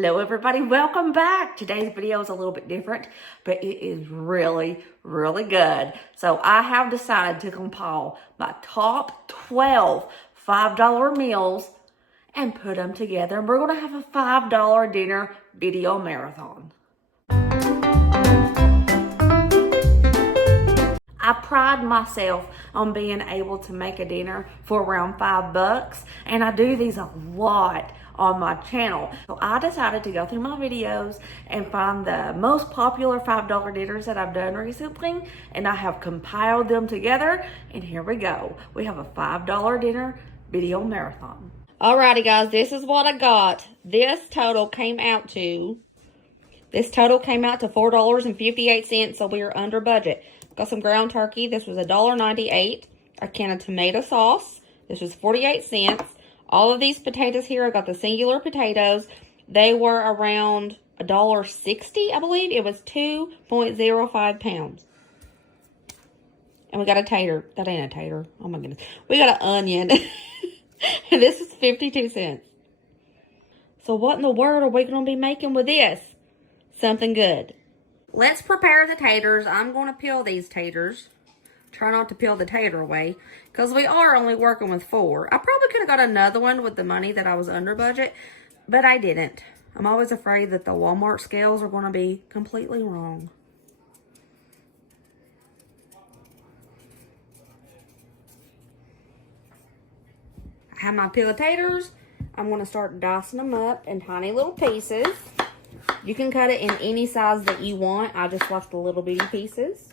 Hello everybody, welcome back. Today's video is a little bit different, but it is really, really good. So I have decided to compile my top 12 $5 meals and put them together. And we're gonna have a $5 dinner video marathon. I pride myself on being able to make a dinner for around $5, and I do these a lot on my channel. So I decided to go through my videos and find the most popular $5 dinners that I've done recently, and I have compiled them together, and here we go. We have a $5 dinner video marathon. Alrighty guys, this is what I got. This total came out to $4.58, so we are under budget. Got some ground turkey. This was $1.98. A can of tomato sauce. This was 48 cents. All of these potatoes here, I got the singular potatoes. They were around $1.60, I believe. It was 2.05 pounds. And we got a tater. That ain't a tater. Oh my goodness. We got an onion. And this is 52 cents. So what in the world are we going to be making with this? Something good. Let's prepare the taters. I'm going to peel these taters. Try not to peel the tater away, because we are only working with 4. I probably could have got another one with the money that I was under budget, but I didn't. I'm always afraid that the Walmart scales are going to be completely wrong. I have my peel of taters. I'm going to start dicing them up in tiny little pieces. You can cut it in any size that you want. I just like the little bitty pieces.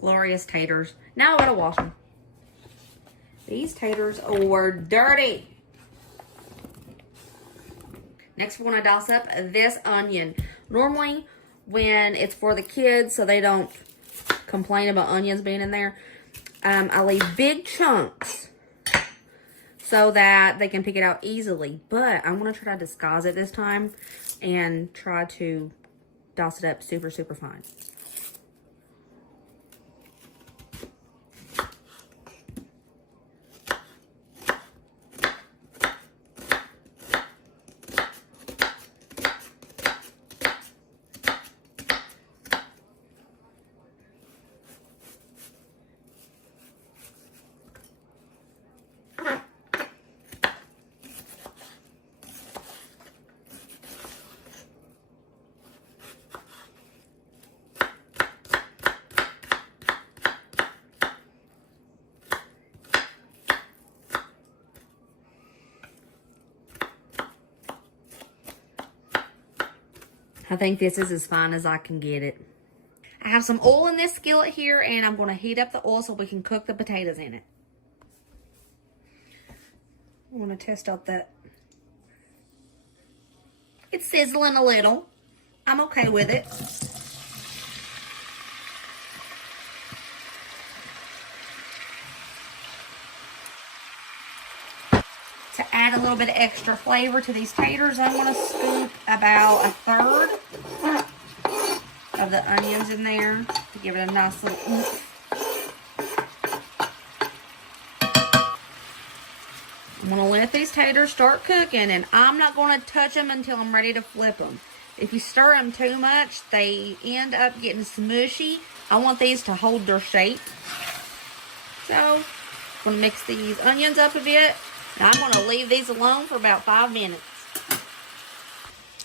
Glorious taters. Now I gotta wash them. These taters were dirty. Next, we're going to dice up this onion. Normally, when it's for the kids, so they don't complain about onions being in there, I leave big chunks so that they can pick it out easily. But I'm going to try to disguise it this time and try to dice it up super, super fine. I think this is as fine as I can get it. I have some oil in this skillet here, and I'm going to heat up the oil so we can cook the potatoes in it. I want to test out that. It's sizzling a little. I'm okay with it. To add a little bit of extra flavor to these taters, I'm going to scoop about 1/3 of the onions in there to give it a nice little oomph. I'm going to let these taters start cooking, and I'm not going to touch them until I'm ready to flip them. If you stir them too much, they end up getting smushy. I want these to hold their shape. So, I'm going to mix these onions up a bit. Now, I'm going to leave these alone for about 5 minutes.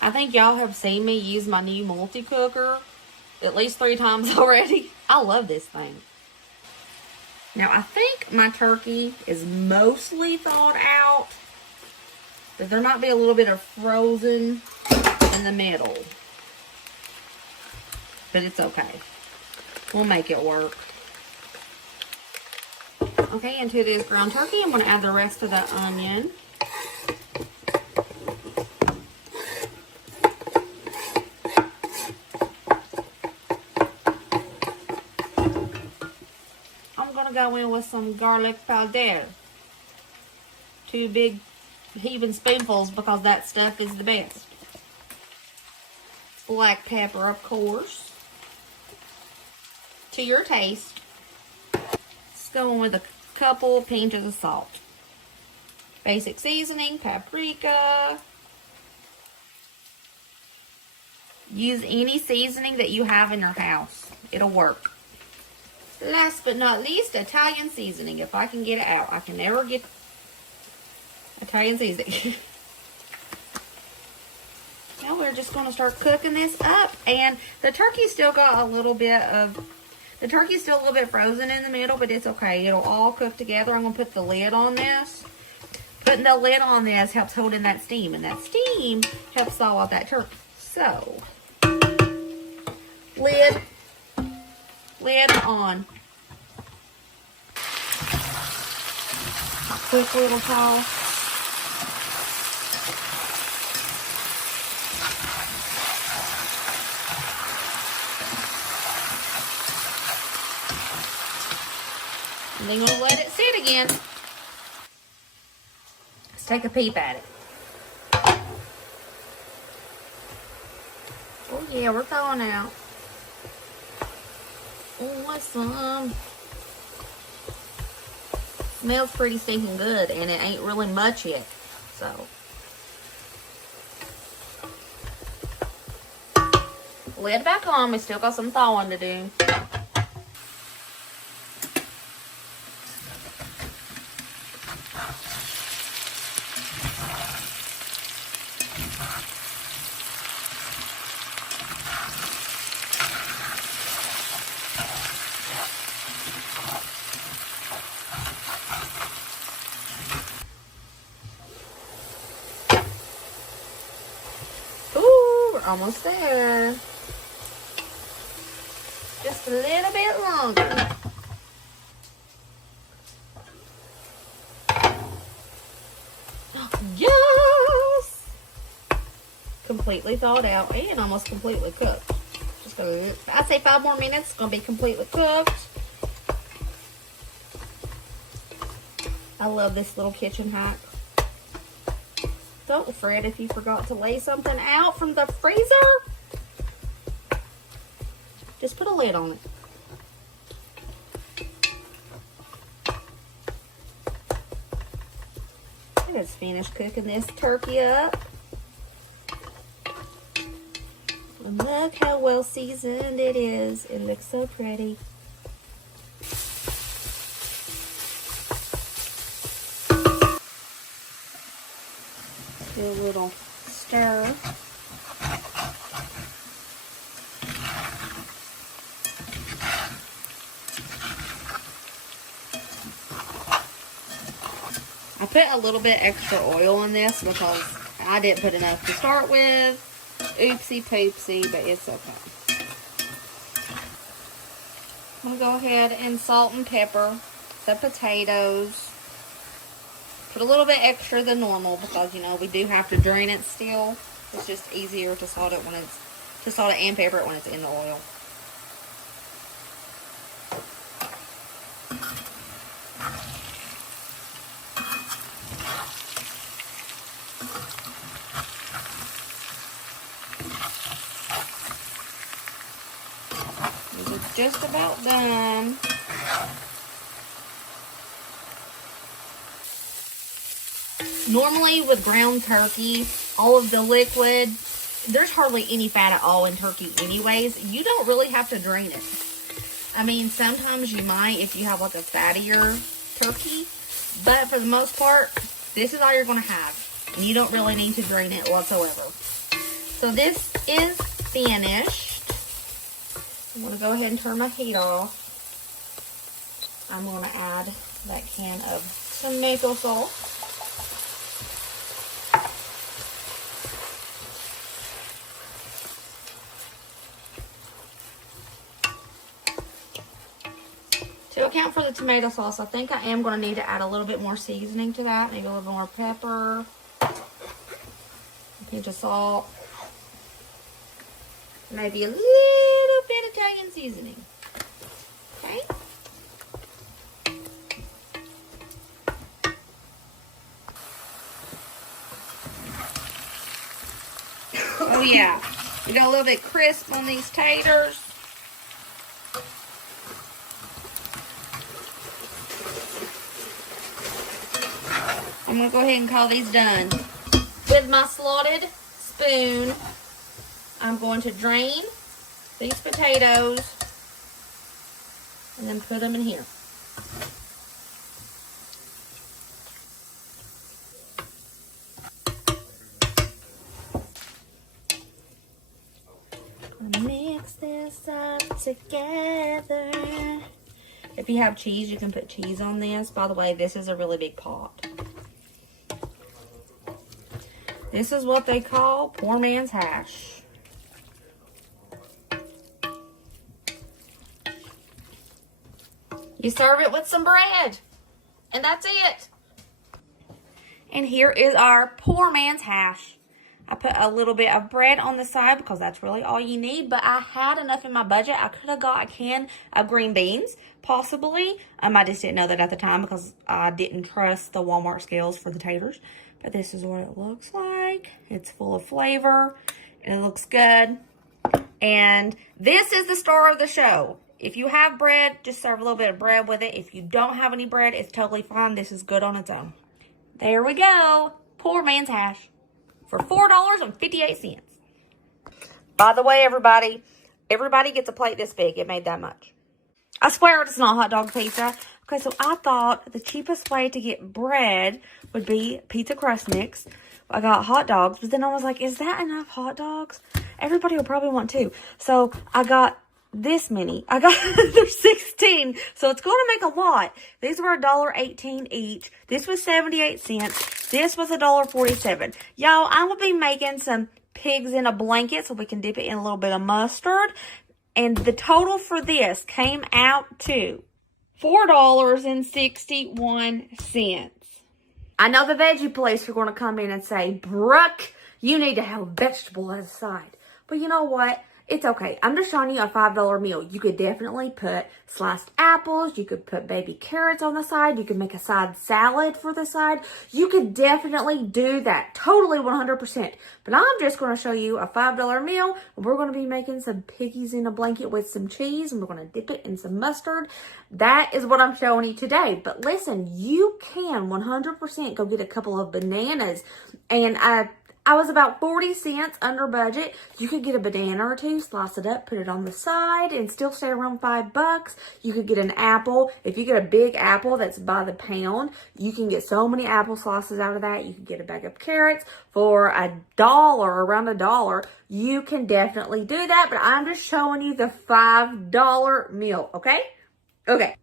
I think y'all have seen me use my new multi-cooker at least 3 times already. I love this thing. Now, I think my turkey is mostly thawed out, but there might be a little bit of frozen in the middle. But it's okay. We'll make it work. Okay, into this ground turkey, I'm going to add the rest of the onion. I'm going to go in with some garlic powder. 2 big heaping spoonfuls because that stuff is the best. Black pepper, of course, to your taste. Let's go in with a couple pinches of salt. Basic seasoning, paprika. Use any seasoning that you have in your house. It'll work. Last but not least, Italian seasoning. If I can get it out. I can never get Italian seasoning. Now we're just going to start cooking this up. And the turkey's still got a little bit of... The turkey's still a little bit frozen in the middle, but it's okay. It'll all cook together. I'm going to put the lid on this. Putting the lid on this helps hold in that steam. And that steam helps thaw out that turkey. So, lid on. A quick little toss. And then we'll let it sit again. Let's take a peep at it. Oh yeah, we're thawing out. Awesome. Smells pretty stinking good, and it ain't really much yet. So, lid back on. We still got some thawing to do. Almost there. Just a little bit longer. Yes! Completely thawed out and almost completely cooked. Just I'd say 5 more minutes. It's gonna be completely cooked. I love this little kitchen hack. Don't fret if you forgot to lay something out from the freezer. Just put a lid on it. I just finished cooking this turkey up. And look how well seasoned it is. It looks so pretty. Do a little stir. I put a little bit extra oil in this because I didn't put enough to start with. Oopsie poopsie, but it's okay. I'm going to go ahead and salt and pepper the potatoes. Put a little bit extra than normal because, you know, we do have to drain it still. It's just easier to salt it when it's, to salt it and pepper it when it's in the oil. It's just about done. Normally with ground turkey, all of the liquid, there's hardly any fat at all in turkey anyways. You don't really have to drain it. I mean, sometimes you might if you have like a fattier turkey, but for the most part, this is all you're going to have. And you don't really need to drain it whatsoever. So this is finished. I'm going to go ahead and turn my heat off. I'm going to add that can of tomato sauce. To account for the tomato sauce, I think I am going to need to add a little bit more seasoning to that. Maybe a little more pepper, a pinch of salt, maybe a little bit Italian seasoning. Okay. Oh yeah, we got a little bit crisp on these taters. I'm gonna go ahead and call these done. With my slotted spoon, I'm going to drain these potatoes and then put them in here. Mix this up together. If you have cheese, you can put cheese on this. By the way, this is a really big pot. This is what they call poor man's hash. You serve it with some bread, and that's it. And here is our poor man's hash. I put a little bit of bread on the side because that's really all you need, but I had enough in my budget. I could have got a can of green beans, possibly. I just didn't know that at the time because I didn't trust the Walmart scales for the taters. But this is what it looks like. It's full of flavor, and it looks good. And this is the star of the show. If you have bread, just serve a little bit of bread with it. If you don't have any bread, it's totally fine. This is good on its own. There we go. Poor man's hash for $4.58. By the way, everybody gets a plate this big. It made that much. I swear it's not hot dog pizza. Okay, so I thought the cheapest way to get bread would be pizza crust mix. I got hot dogs, but then I was like, is that enough hot dogs? Everybody will probably want two. So I got this many. There's 16, so it's going to make a lot. These were $1.18 each. This was 78 cents. This was $1.47. Y'all, I will be making some pigs in a blanket so we can dip it in a little bit of mustard. And the total for this came out to $4.61. I know the veggie police are going to come in and say, Brooke, you need to have vegetable as a side. But you know what? It's okay. I'm just showing you a $5 meal. You could definitely put sliced apples. You could put baby carrots on the side. You could make a side salad for the side. You could definitely do that. Totally 100%. But I'm just going to show you a $5 meal. And we're going to be making some piggies in a blanket with some cheese. And we're going to dip it in some mustard. That is what I'm showing you today. But listen, you can 100% go get a couple of bananas. And I was about 40 cents under budget. You could get a banana or two, slice it up, put it on the side, and still stay around $5. You could get an apple. If you get a big apple that's by the pound, you can get so many apple slices out of that. You can get a bag of carrots for $1, around $1. You can definitely do that, but I'm just showing you the $5 meal, okay? Okay.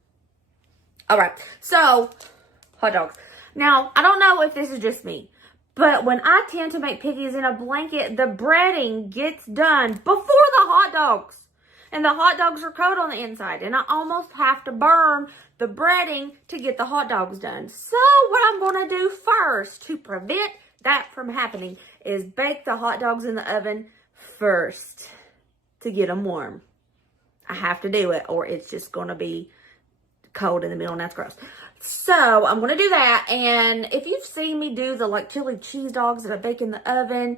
All right. So, hot dogs. Now, I don't know if this is just me, but when I tend to make piggies in a blanket, the breading gets done before the hot dogs. And the hot dogs are cold on the inside. And I almost have to burn the breading to get the hot dogs done. So what I'm going to do first to prevent that from happening is bake the hot dogs in the oven first to get them warm. I have to do it or it's just going to be cold in the middle and that's gross. So I'm going to do that. And if you've seen me do the like chili cheese dogs that I bake in the oven,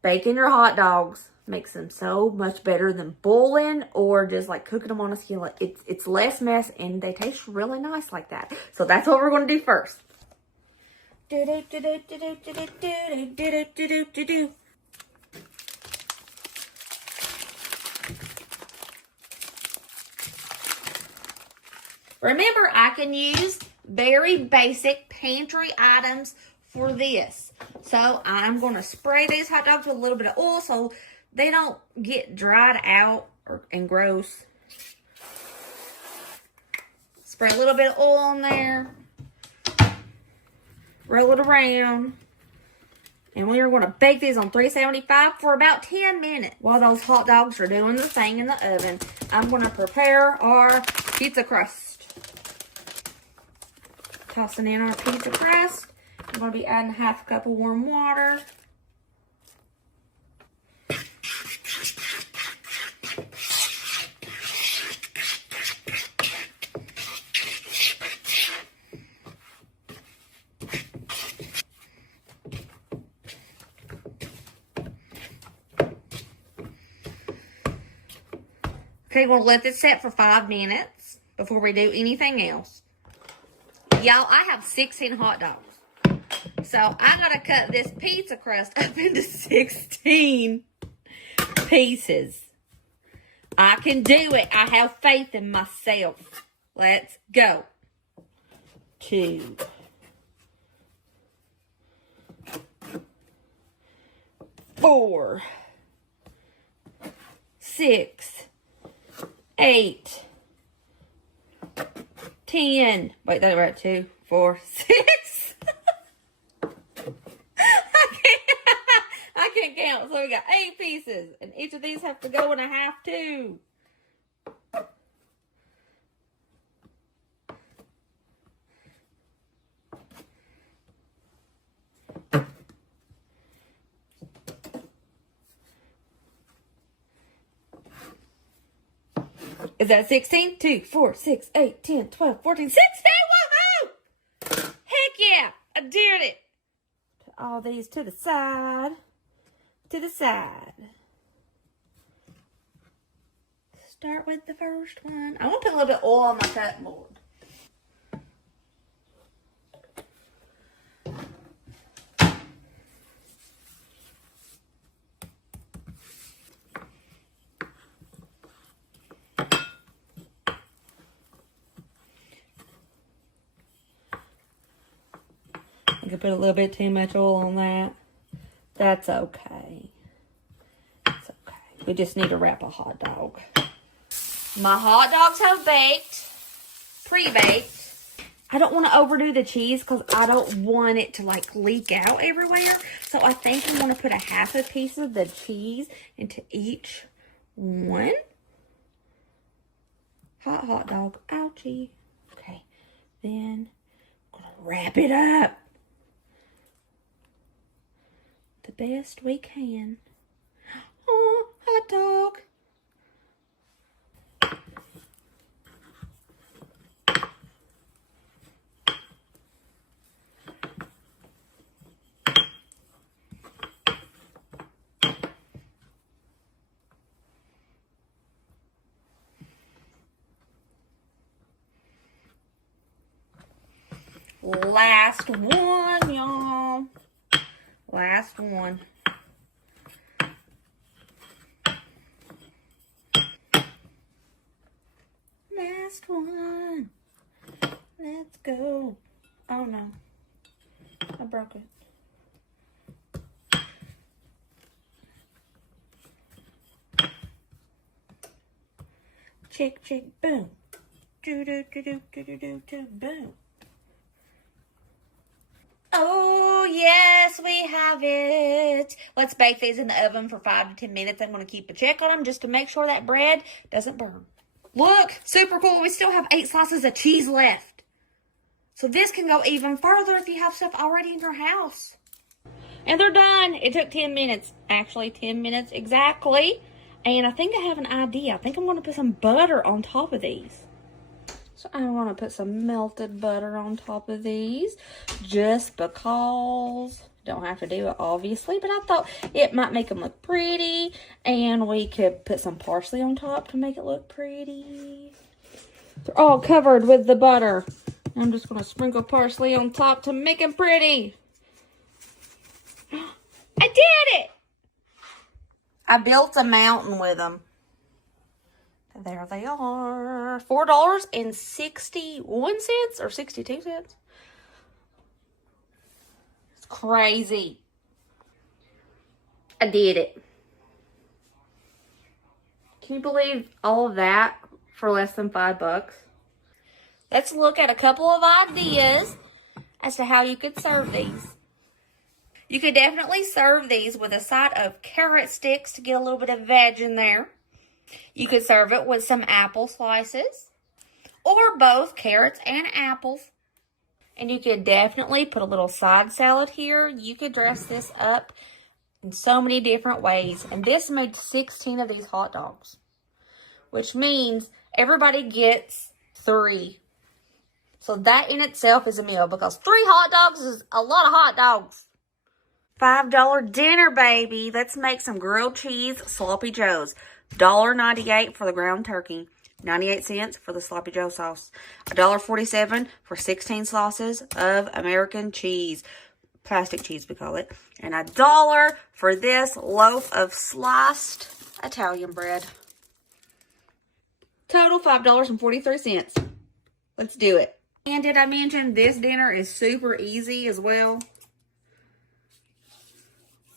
baking your hot dogs makes them so much better than boiling or just like cooking them on a skillet. It's less mess and they taste really nice like that. So that's what we're going to do first. Remember, I can use very basic pantry items for this. So I'm going to spray these hot dogs with a little bit of oil so they don't get dried out and gross. Spray a little bit of oil on there. Roll it around. And we are going to bake these on 375 for about 10 minutes. While those hot dogs are doing the thing in the oven, I'm going to prepare our pizza crust. Tossing in our pizza crust. I'm going to be adding half a cup of warm water. Okay, we'll let this set for 5 minutes before we do anything else. Y'all, I have 16 hot dogs. So I gotta cut this pizza crust up into 16 pieces. I can do it. I have faith in myself. Let's go. 2, 4, 6, 8, 10. Wait, that's right. 2, 4, 6. I can't count. So we got 8 pieces. And each of these have to go in a half too. Is that 16? 2, 4, 6, 8, 10, 12, 14, 16. Woohoo! Heck yeah! I did it. Put all these to the side. To the side. Start with the first one. I'm going to put a little bit of oil on my cutting board. I could put a little bit too much oil on that. That's okay. It's okay. We just need to wrap a hot dog. My hot dogs have baked. Pre-baked. I don't want to overdo the cheese because I don't want it to like leak out everywhere. So I think I'm going to put a half a piece of the cheese into each one. Hot dog. Ouchie. Okay. Then I'm going to wrap it up the best we can. Oh, hot dog. Last one, y'all. Last one. Last one. Let's go. Oh no. I broke it. Chick, chick, boom. Do, do, do, do, do, do, do, do, boom. Oh, yes, we have it. Let's bake these in the oven for 5 to 10 minutes. I'm going to keep a check on them just to make sure that bread doesn't burn. Look, super cool. We still have 8 slices of cheese left. So this can go even further if you have stuff already in your house. And they're done. It took 10 minutes. Actually, 10 minutes exactly. And I think I have an idea. I think I'm going to put some butter on top of these. So I'm going to put some melted butter on top of these just because. Don't have to do it, obviously, but I thought it might make them look pretty, and we could put some parsley on top to make it look pretty. They're all covered with the butter. I'm just going to sprinkle parsley on top to make them pretty. I did it! I built a mountain with them. There they are. $4.61 or 62 cents. It's crazy. I did it. Can you believe all of that for less than $5? Let's look at a couple of ideas as to how you could serve these. You could definitely serve these with a side of carrot sticks to get a little bit of veg in there. You could serve it with some apple slices or both carrots and apples. And you could definitely put a little side salad here. You could dress this up in so many different ways. And this made 16 of these hot dogs, which means everybody gets 3. So that in itself is a meal because 3 hot dogs is a lot of hot dogs. $5 dinner, baby. Let's make some grilled cheese sloppy joes. $1.98 for the ground turkey. 98 cents for the sloppy joe sauce. $1.47 for 16 sauces of American cheese. Plastic cheese, we call it. And $1 for this loaf of sliced Italian bread. Total $5.43. Let's do it. And did I mention this dinner is super easy as well?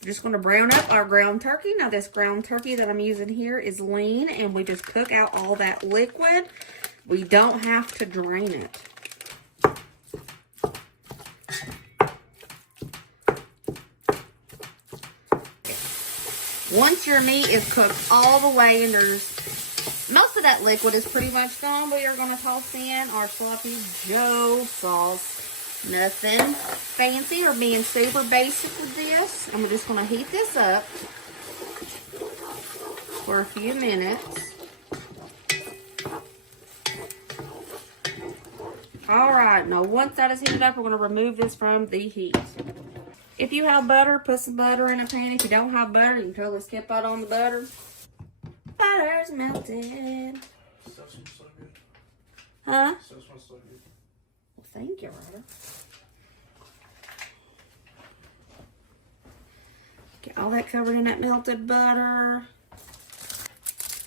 Just going to brown up our ground turkey. Now this ground turkey that I'm using here is lean, and we just cook out all that liquid. We don't have to drain it. Once your meat is cooked all the way and there's most of that liquid is pretty much gone, we are going to toss in our sloppy joe sauce. Nothing fancy or being super basic with this. I'm just going to heat this up for a few minutes. Alright, now once that is heated up, we're going to remove this from the heat. If you have butter, put some butter in a pan. If you don't have butter, you can totally skip out on the butter. Butter's melted. Stuff smells so good. Huh? Stuff smells so good. Well, thank you, Ryder. Get all that covered in that melted butter.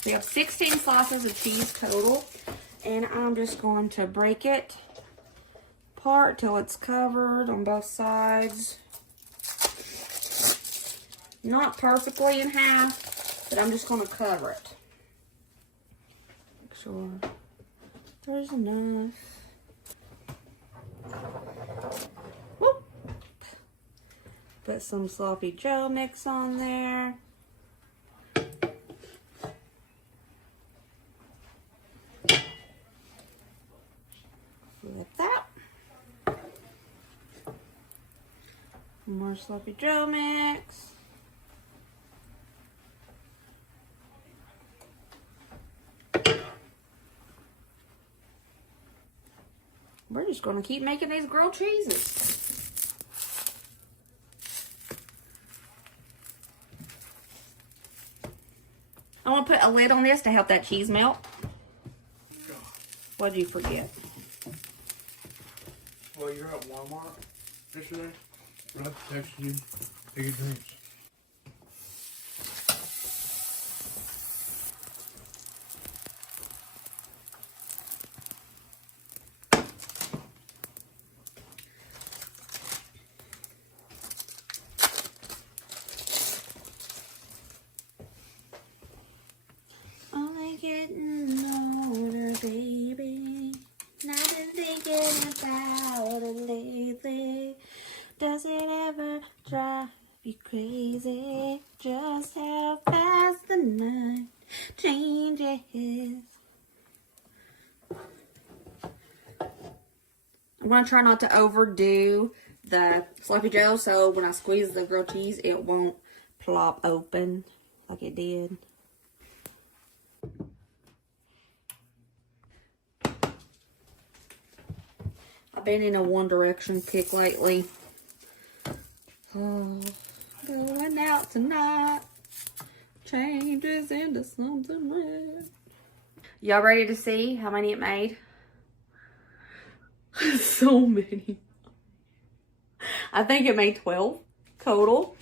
We have 16 slices of cheese total. And I'm just going to break it apart till it's covered on both sides. Not perfectly in half, but I'm just going to cover it. Make sure there's enough. Whoop. Put some sloppy joe mix on there. Flip that. More sloppy joe mix. We're just going to keep making these grilled cheeses. I want to put a lid on this to help that cheese melt. What'd you forget? Well, you're at Walmart yesterday. I texted you to get drinks. Only getting older, baby. Not been thinking about it lately. Does it ever drive you crazy? Just how fast the night changes. I'm going to try not to overdo the sloppy joe, so when I squeeze the grilled cheese, it won't plop open like it did. I've been in a One Direction kick lately. Oh, going out tonight changes into something red. Y'all ready to see how many it made? So many. I think it made 12 total.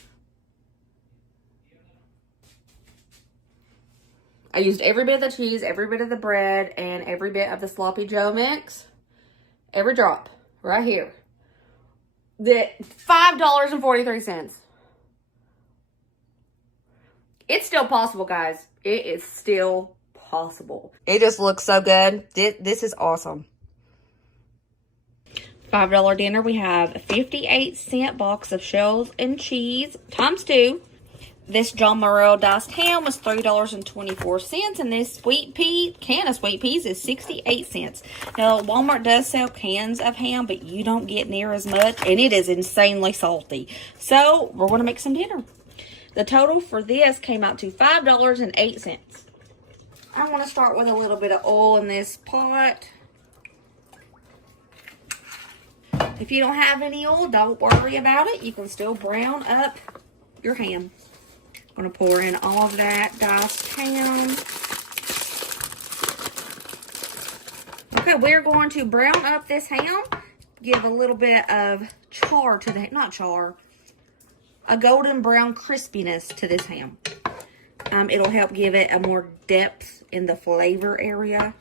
I used every bit of the cheese, every bit of the bread, and every bit of the sloppy joe mix. Every drop. Right here. $5.43. It's still possible, guys. It is still possible. It just looks so good. This is awesome. $5 dinner. We have a 58-cent box of shells and cheese times 2. This John Morrel diced ham was $3.24, and this can of sweet peas is 68 cents. Now, Walmart does sell cans of ham, but you don't get near as much, and it is insanely salty. So, we're going to make some dinner. The total for this came out to $5.08. I want to start with a little bit of oil in this pot. If you don't have any oil, don't worry about it. You can still brown up your ham. I'm going to pour in all of that diced ham. Okay, we're going to brown up this ham. Give a little bit of char to the, not char, a golden brown crispiness to this ham. It'll help give it a more depth in the flavor area.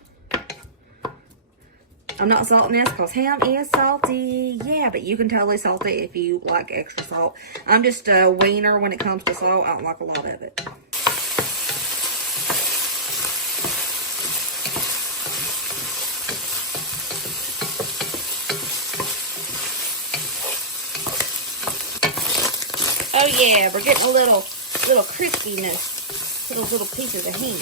I'm not salting this because ham is salty. Yeah, but you can totally salt it if you like extra salt. I'm just a wiener when it comes to salt. I don't like a lot of it. Oh yeah, we're getting a little crispiness to those little pieces of ham.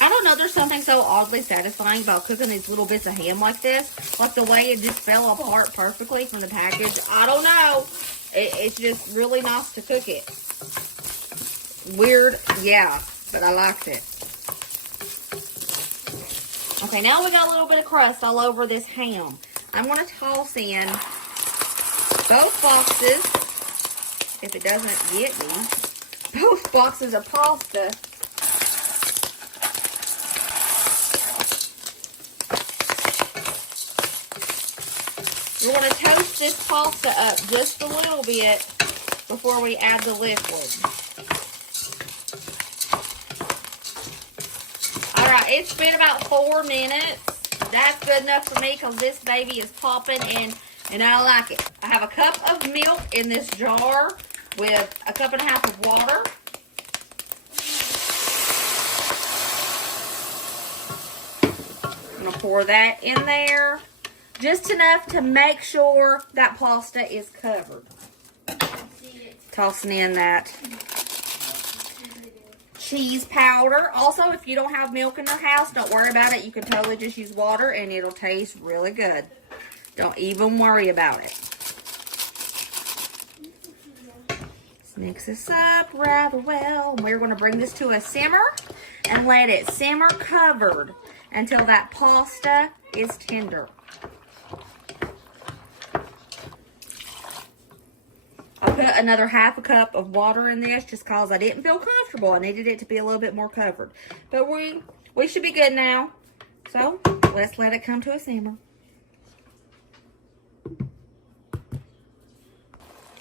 I don't know, there's something so oddly satisfying about cooking these little bits of ham like this. Like the way it just fell apart perfectly from the package. I don't know. It's just really nice to cook it. Weird, yeah, but I liked it. Okay, now we got a little bit of crust all over this ham. I'm going to toss in both boxes, if it doesn't get me, both boxes of pasta. We're going to toast this pasta up just a little bit before we add the liquid. Alright, it's been about 4 minutes. That's good enough for me because this baby is popping and I like it. I have a cup of milk in this jar with a cup and a half of water. I'm going to pour that in there. Just enough to make sure that pasta is covered. Tossing in that cheese powder. Also, if you don't have milk in your house, don't worry about it. You can totally just use water and it'll taste really good. Don't even worry about it. Let's mix this up rather well. We're going to bring this to a simmer and let it simmer covered until that pasta is tender. I put another half a cup of water in this just because I didn't feel comfortable. I needed it to be a little bit more covered. But we should be good now. So, let's let it come to a simmer.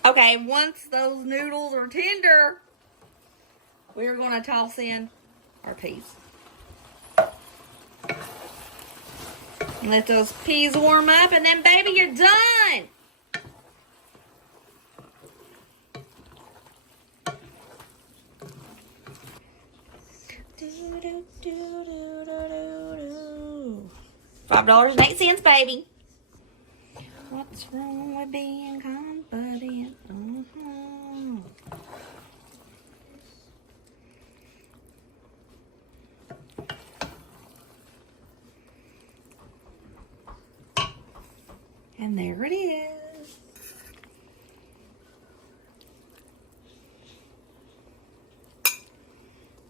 Okay, once those noodles are tender, we're going to toss in our peas. Let those peas warm up and then, baby, you're done. $5.08, baby. What's wrong with being confident? And there it is.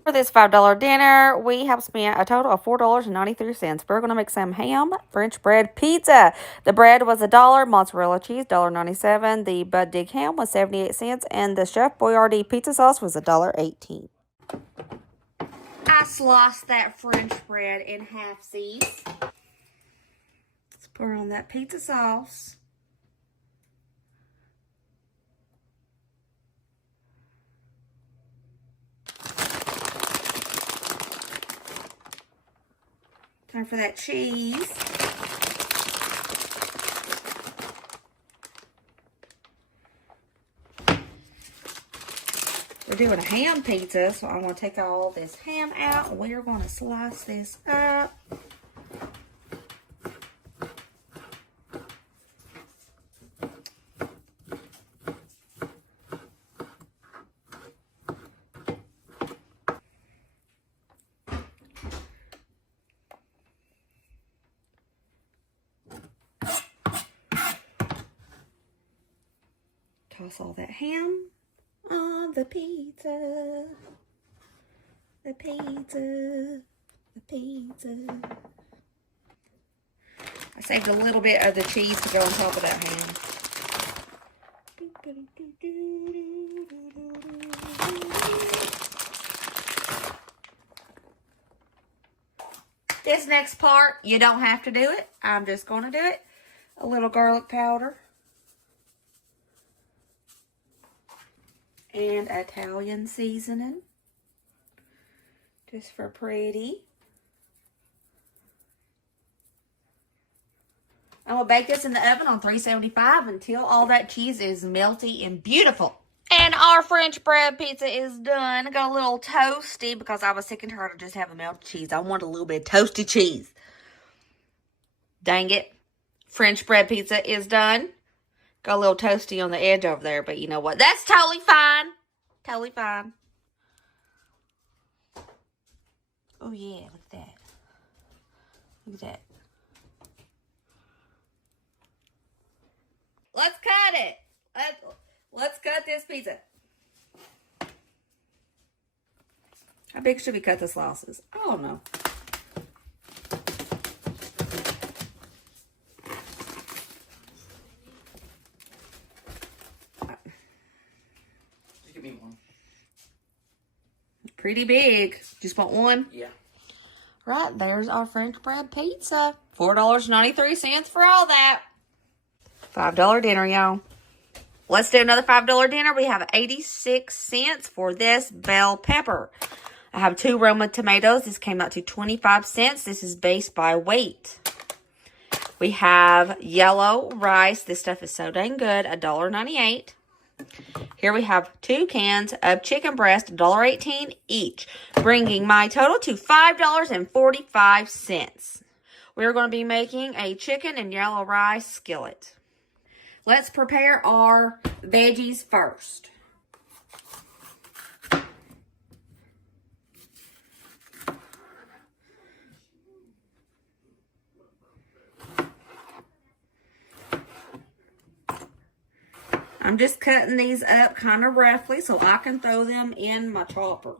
For this $5 dinner, we have spent a total of $4.93. We're going to make some ham, French bread, pizza. The bread was $1, mozzarella cheese, $1.97. The Buddig Ham was 78 cents, and the Chef Boyardee pizza sauce was $1.18. I sliced that French bread in half-sies. Let's pour on that pizza sauce. Time for that cheese. We're doing a ham pizza, so I'm going to take all this ham out. We're going to slice this up. Toss all that ham on the pizza. The pizza. The pizza. I saved a little bit of the cheese to go on top of that ham. Boop, This next part, you don't have to do it. I'm just going to do it. A little garlic powder. And Italian seasoning. Just for pretty. I'm going to bake this in the oven on 375 until all that cheese is melty and beautiful. And our French bread pizza is done. I got a little toasty because I was sick and tired of just having melted cheese. I want a little bit of toasty cheese. Dang it. French bread pizza is done. Got a little toasty on the edge over there, but you know what? That's totally fine. Totally fine. Oh, yeah. Look at that. Look at that. Let's cut it. Let's cut this pizza. How big should we cut the slices? I don't know. Just give me one. Pretty big. Just want one? Yeah. Right, there's our French bread pizza. $4.93 for all that. $5 dinner, y'all. Let's do another $5 dinner. We have 86 cents for this bell pepper. I have 2 Roma tomatoes. This came out to 25 cents. This is based by weight. We have yellow rice. This stuff is so dang good. $1.98. Here we have 2 cans of chicken breast, $1.18 each, bringing my total to $5.45. We're going to be making a chicken and yellow rice skillet. Let's prepare our veggies first. I'm just cutting these up kind of roughly so I can throw them in my chopper.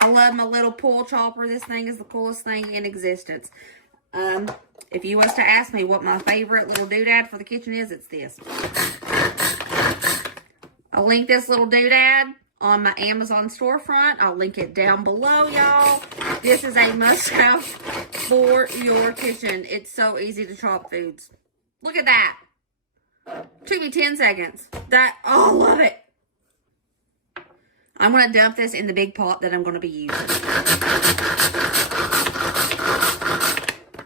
I love my little pull chopper. This thing is the coolest thing in existence. If you was to ask me what my favorite little doodad for the kitchen is, it's this. I'll link this little doodad on my Amazon storefront. I'll link it down below, y'all. This is a must-have for your kitchen. It's so easy to chop foods. Look at that. Took me 10 seconds. Oh, I love it. I'm going to dump this in the big pot that I'm going to be using.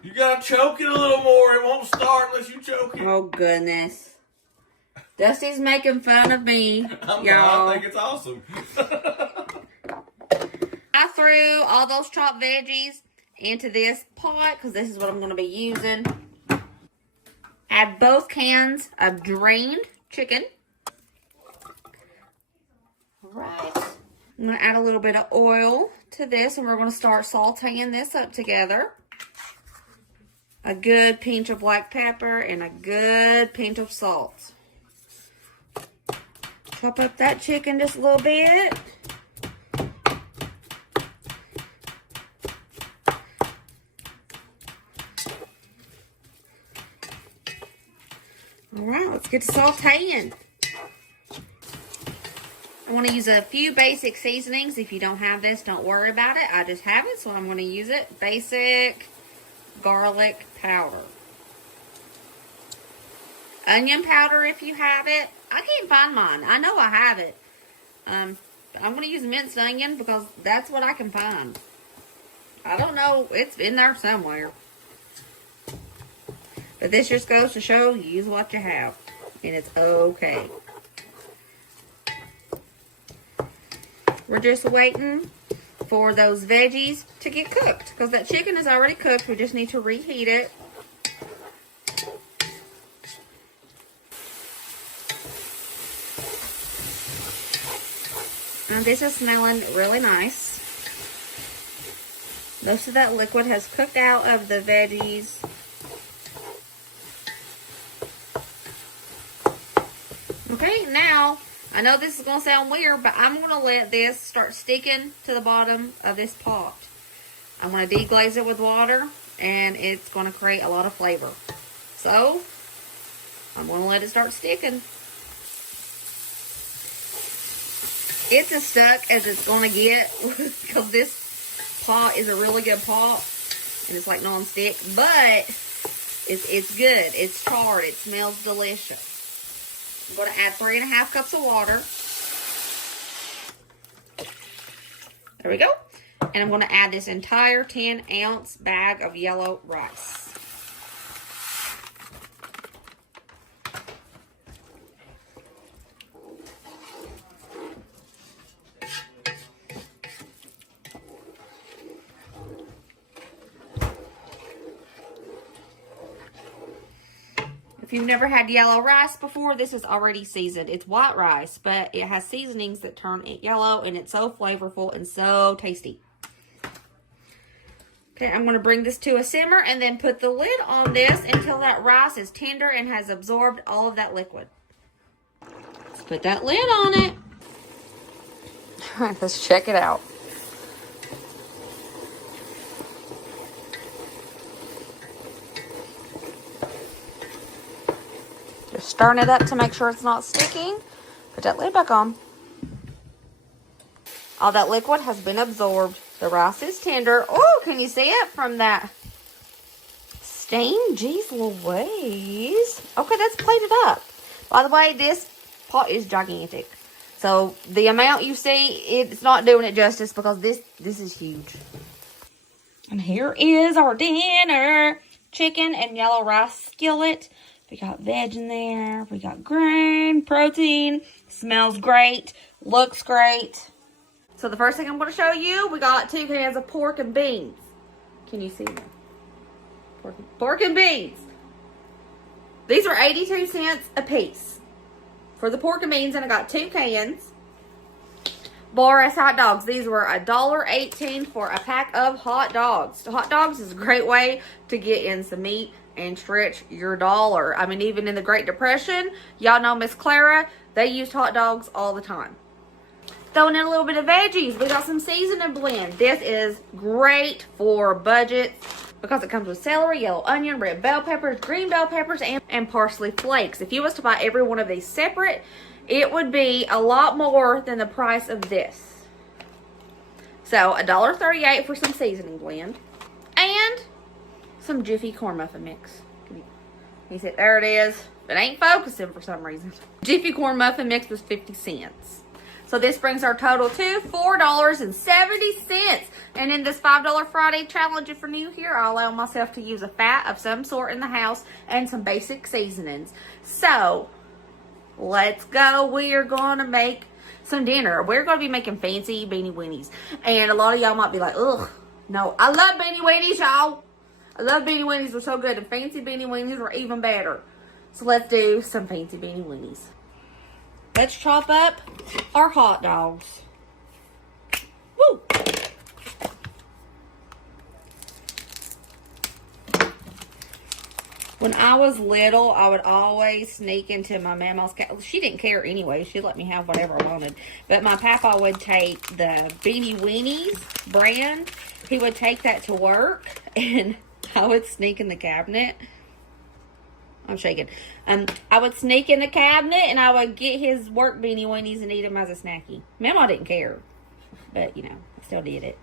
You gotta choke it a little more. It won't start unless you choke it. Oh, goodness. Dusty's making fun of me, y'all. I think it's awesome. I threw all those chopped veggies into this pot because this is what I'm going to be using. Add both cans of drained chicken. All right. I'm going to add a little bit of oil to this, and we're going to start sauteing this up together. A good pinch of black pepper and a good pinch of salt. Chop up that chicken just a little bit. All right, let's get to sauteing. I want to use a few basic seasonings. If you don't have this, don't worry about it. I just have it, so I'm going to use it. Basic garlic powder. Onion powder if you have it. I can't find mine. I know I have it. I'm going to use minced onion because that's what I can find. I don't know. It's in there somewhere. But this just goes to show you use what you have. And it's okay. We're just waiting for those veggies to get cooked. Because that chicken is already cooked. We just need to reheat it. And this is smelling really nice. Most of that liquid has cooked out of the veggies. Okay, now, I know this is going to sound weird, but I'm going to let this start sticking to the bottom of this pot. I'm going to deglaze it with water, and it's going to create a lot of flavor. So, want to let it start sticking. It's as stuck as it's going to get because this pot is a really good pot and it's like non-stick, but it's good. It's charred. It smells delicious. I'm going to add 3.5 cups of water. There we go. And I'm going to add this entire 10-ounce bag of yellow rice. If you've never had yellow rice before, this is already seasoned. It's white rice, but it has seasonings that turn it yellow, and it's so flavorful and so tasty. Okay, I'm going to bring this to a simmer and then put the lid on this until that rice is tender and has absorbed all of that liquid. Let's put that lid on it. All right, let's check it out. Just stirring it up to make sure it's not sticking. Put that lid back on. All that liquid has been absorbed. The rice is tender. Oh, can you see it from that stain? Jeez Louise. Okay, that's plated up. By the way, this pot is gigantic. So the amount you see, it's not doing it justice because this is huge. And here is our dinner. Chicken and yellow rice skillet. We got veg in there. We got grain, protein. Smells great. Looks great. So the first thing I'm going to show you, we got 2 cans of pork and beans. Can you see them? Pork and beans. These are 82 cents a piece for the pork and beans, and I got 2 cans. Boris hot dogs. These were $1.18 for a pack of hot dogs. Hot dogs is a great way to get in some meat and stretch your dollar. I mean, even in the Great Depression, y'all know Miss Clara, they used hot dogs all the time. Throwing in a little bit of veggies. We got some seasoning blend. This is great for budgets because it comes with celery, yellow onion, red bell peppers, green bell peppers, and parsley flakes. If you was to buy every one of these separate, it would be a lot more than the price of this. So $1.38 for some seasoning blend. And some Jiffy corn muffin mix. He said, there it is. It ain't focusing for some reason. Jiffy corn muffin mix was 50 cents. So this brings our total to $4.70. And in this $5 Friday challenge, if you're new here, I allow myself to use a fat of some sort in the house and some basic seasonings. So let's go. We are going to make some dinner. We're going to be making fancy beanie weenies. And a lot of y'all might be like, ugh, no. I love beanie weenies, y'all. I love beanie weenies. They're so good. And fancy beanie weenies are even better. So let's do some fancy beanie weenies. Let's chop up our hot dogs. Woo! When I was little, I would always sneak into my mama's cat. She didn't care anyway. She let me have whatever I wanted. But my papa would take the beanie weenies brand. He would take that to work, and I would sneak in the cabinet. I'm shaking. I would sneak in the cabinet, and I would get his work beanie weenies and eat them as a snacky. Mama didn't care, but, you know, I still did it.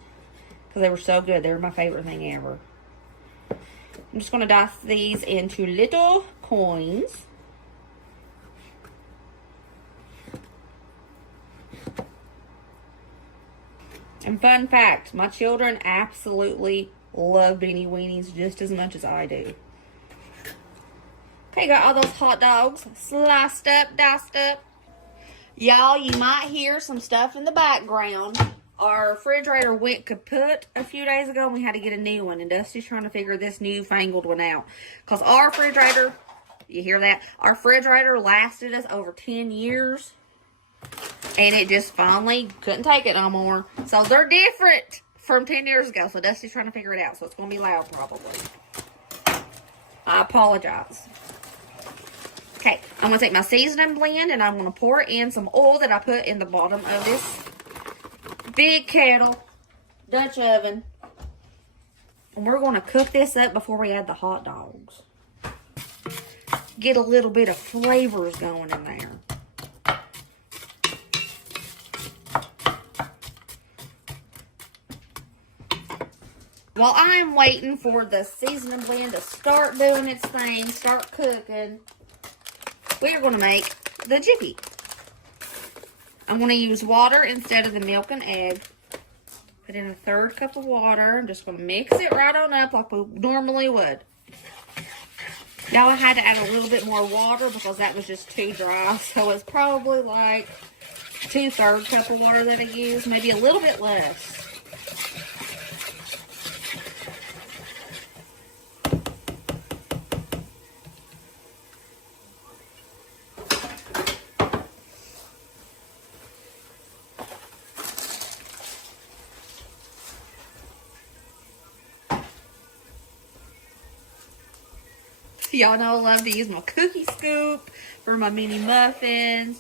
Because they were so good. They were my favorite thing ever. I'm just going to dice these into little coins. And fun fact, my children absolutely love beanie weenies just as much as I do. Okay, got all those hot dogs sliced up, diced up. Y'all, you might hear some stuff in the background. Our refrigerator went kaput a few days ago, and we had to get a new one. And Dusty's trying to figure this newfangled one out. Because our refrigerator, you hear that? Our refrigerator lasted us over 10 years. And it just finally couldn't take it no more. So they're different from 10 years ago. So Dusty's trying to figure it out. So it's going to be loud probably. I apologize. Okay, I'm going to take my seasoning blend and I'm going to pour in some oil that I put in the bottom of this big kettle, Dutch oven. And we're going to cook this up before we add the hot dogs. get a little bit of flavors going in there. While I'm waiting for the seasoning blend to start doing its thing, start cooking, we're going to make the jiffy. I'm going to use water instead of the milk and egg. Put in a 1/3 cup of water. I'm just going to mix it right on up like we normally would. Y'all, I had to add a little bit more water because that was just too dry. So it's probably like 2/3 cup of water that I used, maybe a little bit less. Y'all know I love to use my cookie scoop for my mini muffins.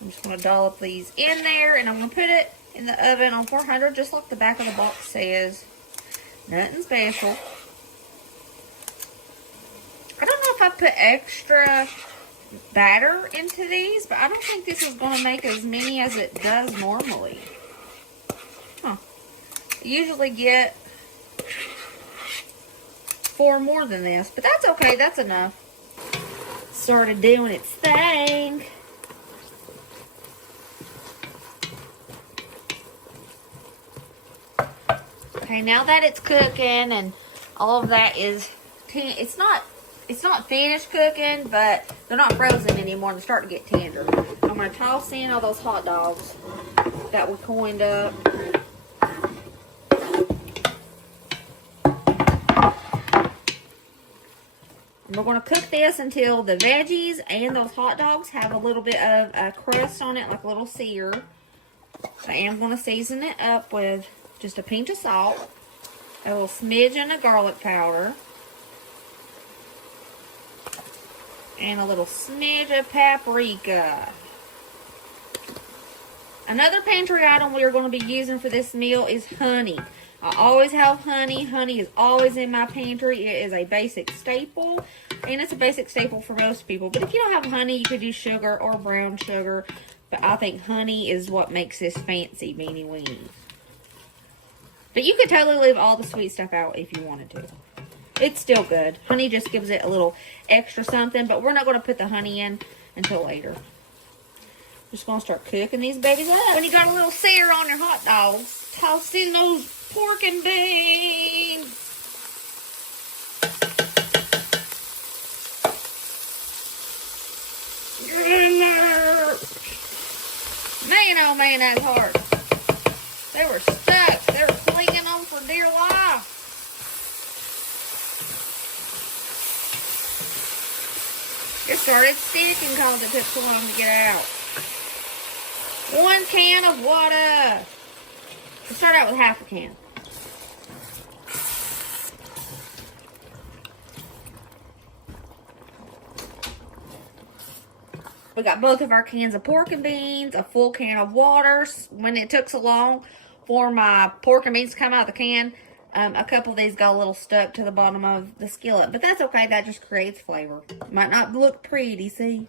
I'm just going to dollop these in there, and I'm going to put it in the oven on 400, just like the back of the box says. Nothing special. I don't know if I put extra batter into these, but I don't think this is going to make as many as it does normally. Huh. I usually get 4 more than this, but that's okay. That's enough. Started doing its thing. Okay, now that it's cooking and all of that is, it's not finished cooking, but they're not frozen anymore. They're starting to get tender. I'm going to toss in all those hot dogs that we coined up. And we're going to cook this until the veggies and those hot dogs have a little bit of a crust on it, like a little sear. I am going to season it up with just a pinch of salt, a little smidgen of garlic powder, and a little smidge of paprika. Another pantry item we are going to be using for this meal is honey. I always have honey. Honey is always in my pantry. It is a basic staple, and it's a basic staple for most people. But if you don't have honey, you could use sugar or brown sugar. But I think honey is what makes this fancy beanie weenies. But you could totally leave all the sweet stuff out if you wanted to. It's still good. Honey just gives it a little extra something, but we're not going to put the honey in until later. Just going to start cooking these babies up. When you got a little sear on your hot dogs, toss in those pork and beans. Get in there. Man, oh man, that's hard. They were stuck. They were clinging on for dear life. It started sticking because it took so long to get out. 1 can of water. Let's start out with half a can. We got both of our cans of pork and beans, a full can of water. When it took so long for my pork and beans to come out of the can, a couple of these got a little stuck to the bottom of the skillet. But that's okay. That just creates flavor. Might not look pretty, see?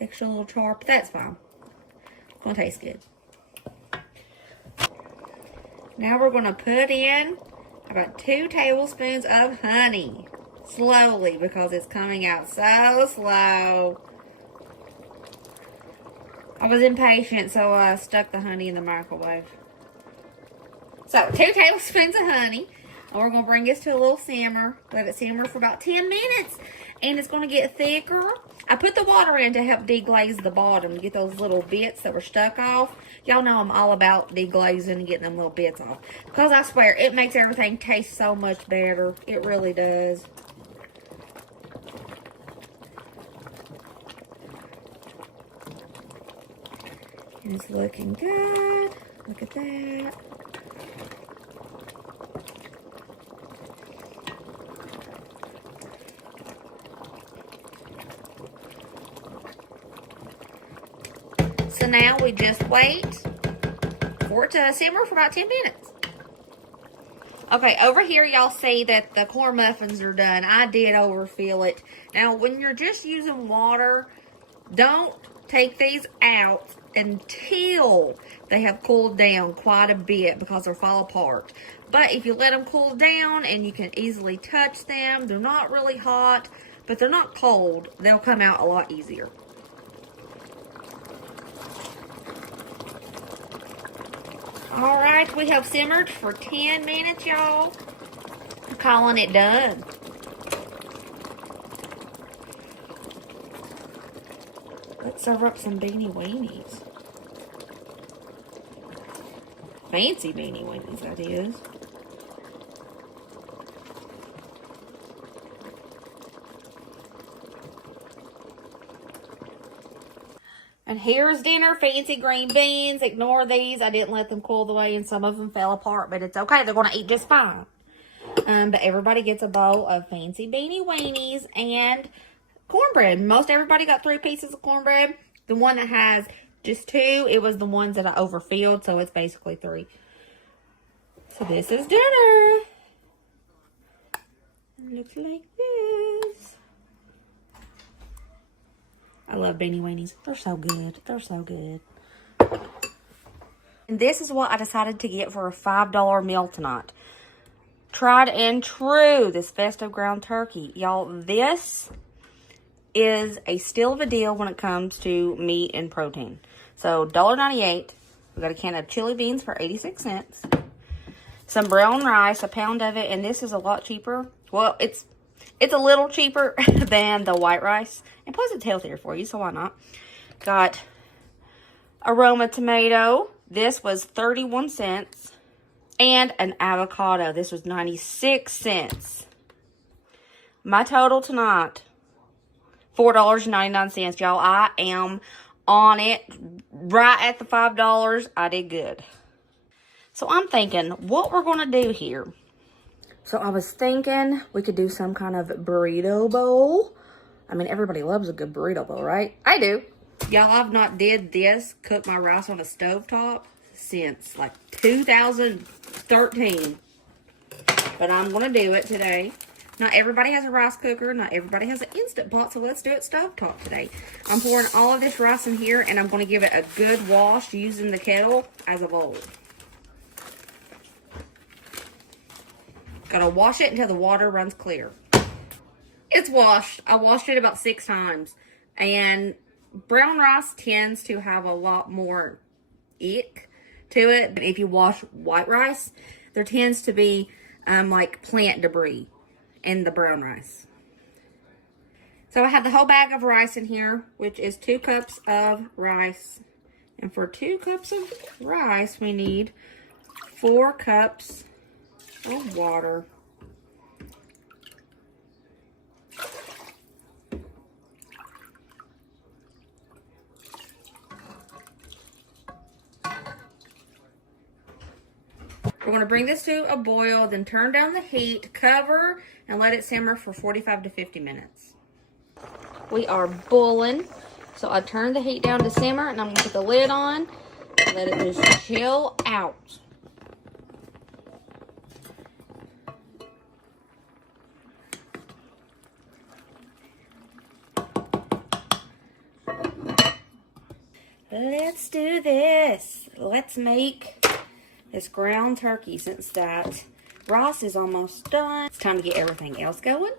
Extra little char, but that's fine. It's going to taste good. Now we're going to put in about 2 tablespoons of honey. Slowly, because it's coming out so slow. I was impatient, so I stuck the honey in the microwave. So, 2 tablespoons of honey. And we're going to bring this to a little simmer. Let it simmer for about 10 minutes. And it's going to get thicker. I put the water in to help deglaze the bottom. To get those little bits that were stuck off. Y'all know I'm all about deglazing and getting them little bits off. Because I swear, it makes everything taste so much better. It really does. And it's looking good. Look at that. So now we just wait for it to simmer for about 10 minutes. Okay, over here y'all see that the corn muffins are done. I did overfill it. Now, when you're just using water, don't take these out until they have cooled down quite a bit because they'll fall apart. But if you let them cool down and you can easily touch them, they're not really hot, but they're not cold. They'll come out a lot easier. All right, we have simmered for 10 minutes, y'all. I'm calling it done. Let's serve up some beanie weenies. Fancy beanie weenies, that is. And here's dinner, fancy green beans. Ignore these. I didn't let them cool the way and some of them fell apart, but it's okay. They're going to eat just fine. But everybody gets a bowl of fancy beanie weenies and cornbread. Most everybody got 3 pieces of cornbread. The one that has just 2, it was the ones that I overfilled, so it's basically 3. So this is dinner. It looks like this. I love beanie weenies. They're so good. They're so good. And this is what I decided to get for a $5 meal tonight. Tried and true, this Festive ground turkey. Y'all, this is a steal of a deal when it comes to meat and protein. So, $1.98. We got a can of chili beans for 86 cents. Some brown rice, a pound of it, and this is a lot cheaper. Well, it's a little cheaper than the white rice. And plus, it's healthier for you, so why not? Got a Roma tomato. This was 31 cents. And an avocado. This was 96 cents. My total tonight, $4.99, y'all. I am on it. Right at the $5. I did good. So I'm thinking what we're going to do here. So I was thinking we could do some kind of burrito bowl. I mean, everybody loves a good burrito bowl, right? I do. Y'all, I've not did this, cook my rice on a stovetop, since like 2013. But I'm going to do it today. Not everybody has a rice cooker. Not everybody has an Instant Pot, so let's do it stovetop today. I'm pouring all of this rice in here, and I'm going to give it a good wash using the kettle as a bowl. Gotta wash it until the water runs clear. It's washed. I washed it about 6 times. And brown rice tends to have a lot more ick to it. But if you wash white rice, there tends to be like plant debris in the brown rice. So I have the whole bag of rice in here, which is 2 cups of rice. And for 2 cups of rice, we need 4 cups of water. We're going to bring this to a boil, then turn down the heat, cover, and let it simmer for 45 to 50 minutes. We are boiling, so I turned the heat down to simmer, and I'm going to put the lid on and let it just chill out. Let's do this. Let's make this ground turkey since that rice is almost done. It's time to get everything else going.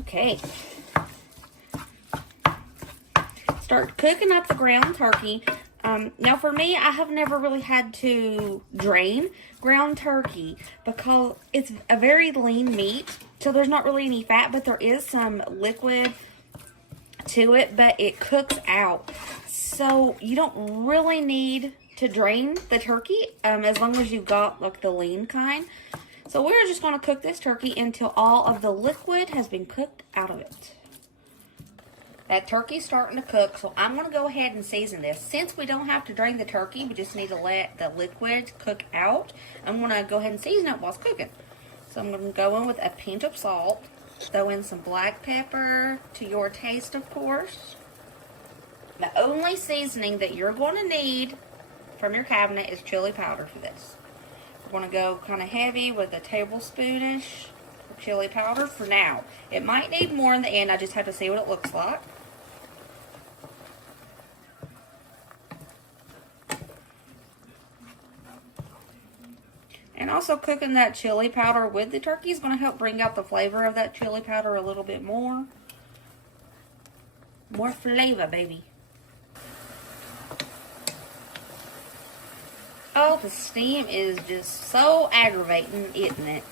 Okay. Start cooking up the ground turkey. Now for me, I have never really had to drain ground turkey because it's a very lean meat. So there's not really any fat, but there is some liquid to it, but it cooks out. So you don't really need to drain the turkey as long as you've got like the lean kind. So we're just going to cook this turkey until all of the liquid has been cooked out of it. That turkey's starting to cook, so I'm going to go ahead and season this. Since we don't have to drain the turkey, we just need to let the liquid cook out. I'm going to go ahead and season it while it's cooking. So I'm going to go in with a pinch of salt. Throw in some black pepper to your taste, of course. The only seasoning that you're going to need from your cabinet is chili powder for this. We're going to go kind of heavy with a tablespoonish of chili powder for now. It might need more in the end. I just have to see what it looks like. And also cooking that chili powder with the turkey is going to help bring out the flavor of that chili powder a little bit more. More flavor, baby. Oh, the steam is just so aggravating, isn't it?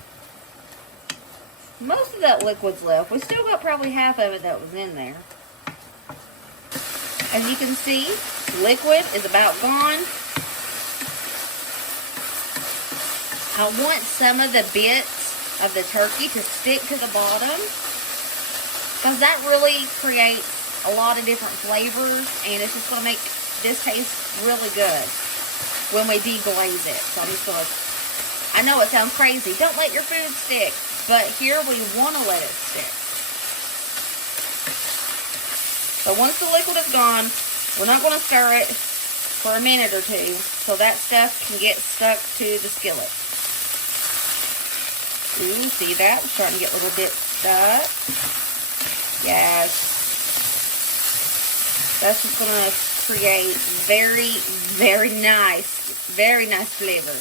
Most of that liquid's left. We still got probably half of it that was in there. As you can see, liquid is about gone. I want some of the bits of the turkey to stick to the bottom, because that really creates a lot of different flavors, and it's just going to make this taste really good when we deglaze it. So I'm just going to, I know it sounds crazy, don't let your food stick, but here we want to let it stick. So once the liquid is gone, we're not going to stir it for a minute or two, so that stuff can get stuck to the skillet. Ooh, see that? It's starting to get a little bit stuck. Yes. That's just going to create very, very nice flavor.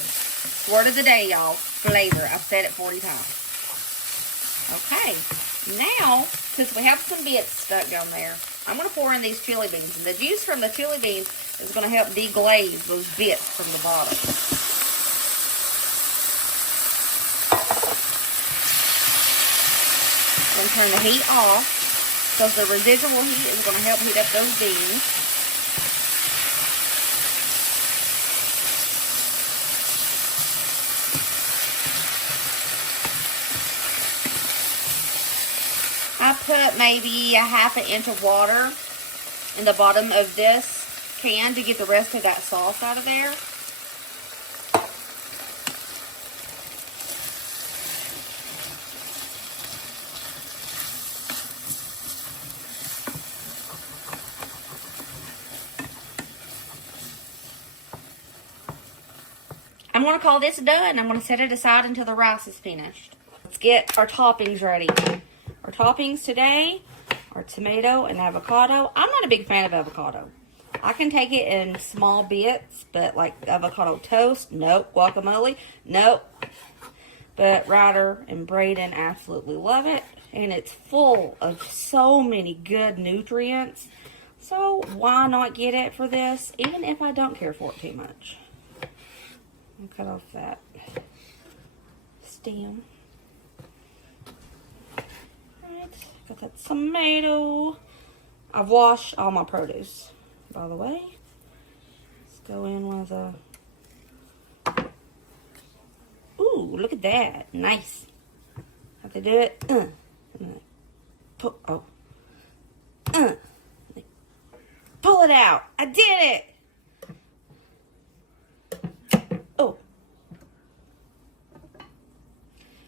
Word of the day, y'all. Flavor. I've said it 40 times. Okay. Now, since we have some bits stuck down there, I'm going to pour in these chili beans. And the juice from the chili beans is going to help deglaze those bits from the bottom. I'm going to turn the heat off, because the residual heat is going to help heat up those beans. I put maybe a half an inch of water in the bottom of this can to get the rest of that sauce out of there. I'm going to call this done. I'm going to set it aside until the rice is finished. Let's get our toppings ready. Our toppings today are tomato and avocado. I'm not a big fan of avocado. I can take it in small bits, but like avocado toast, nope. Guacamole, nope. But Ryder and Braden absolutely love it. And it's full of so many good nutrients. So why not get it for this, even if I don't care for it too much. I'll cut off that stem. Alright, got that tomato. I've washed all my produce, by the way. Let's go in with a... Ooh, look at that. Nice. Have to do it. Pull it out. I did it. Oh.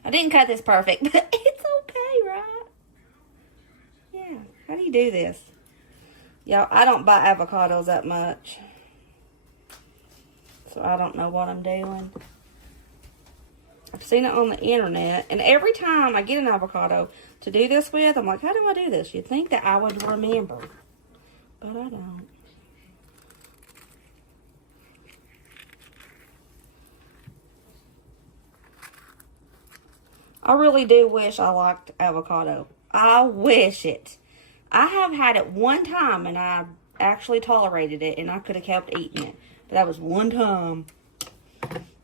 I didn't cut this perfect, but it's okay, right? Yeah. How do you do this? Y'all, I don't buy avocados that much. So I don't know what I'm doing. I've seen it on the internet, and every time I get an avocado to do this with, I'm like, how do I do this? You'd think that I would remember, but I don't. I really do wish I liked avocado. I wish it. I have had it one time, and I actually tolerated it, and I could have kept eating it. But that was one time.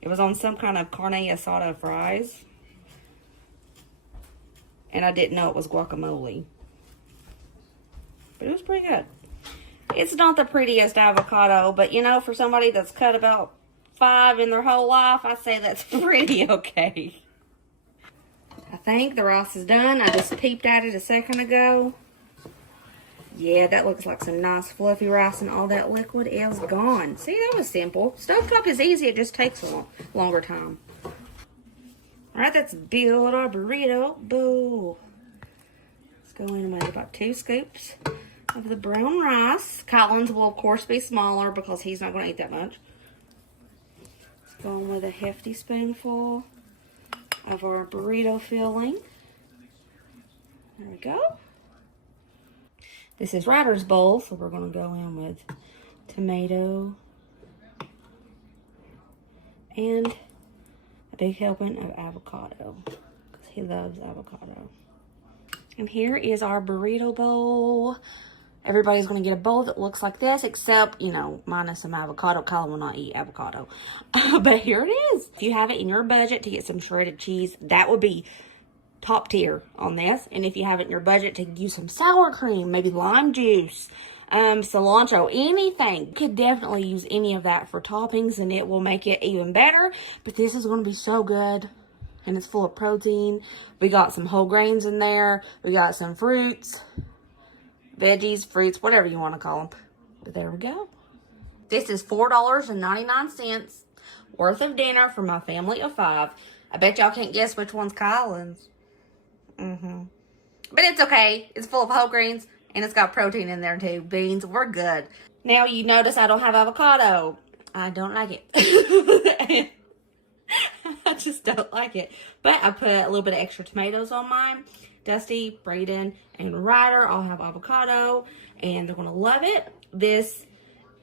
It was on some kind of carne asada fries. And I didn't know it was guacamole. But it was pretty good. It's not the prettiest avocado, but you know, for somebody that's cut about 5 in their whole life, I say that's pretty okay. I think the rice is done. I just peeped at it a second ago. Yeah, that looks like some nice fluffy rice, and all that liquid is gone. See, that was simple. Stovetop is easy. It just takes a longer time. Alright, that's build our burrito. Boo. Let's go in with about 2 scoops of the brown rice. Colin's will, of course, be smaller because he's not going to eat that much. Going with a hefty spoonful of our burrito filling. There we go. This is Ryder's bowl, so we're going to go in with tomato and a big helping of avocado, because he loves avocado. And here is our burrito bowl. Everybody's going to get a bowl that looks like this, except, you know, minus some avocado. Kyle will not eat avocado. But here it is. If you have it in your budget to get some shredded cheese, that would be top tier on this. And if you have it in your budget to use some sour cream, maybe lime juice, cilantro, anything, you could definitely use any of that for toppings, and it will make it even better. But this is going to be so good, and it's full of protein. We got some whole grains in there. We got some fruits, veggies, fruits, whatever you want to call them. But there we go. This is $4.99 worth of dinner for my family of 5. I bet y'all can't guess which one's Colin's. But it's okay. It's full of whole grains, and it's got protein in there too. Beans, we're good. Now you notice I don't have avocado. I don't like it. I just don't like it. But I put a little bit of extra tomatoes on mine. Dusty, Braden, and Ryder all have avocado, and they're going to love it. This,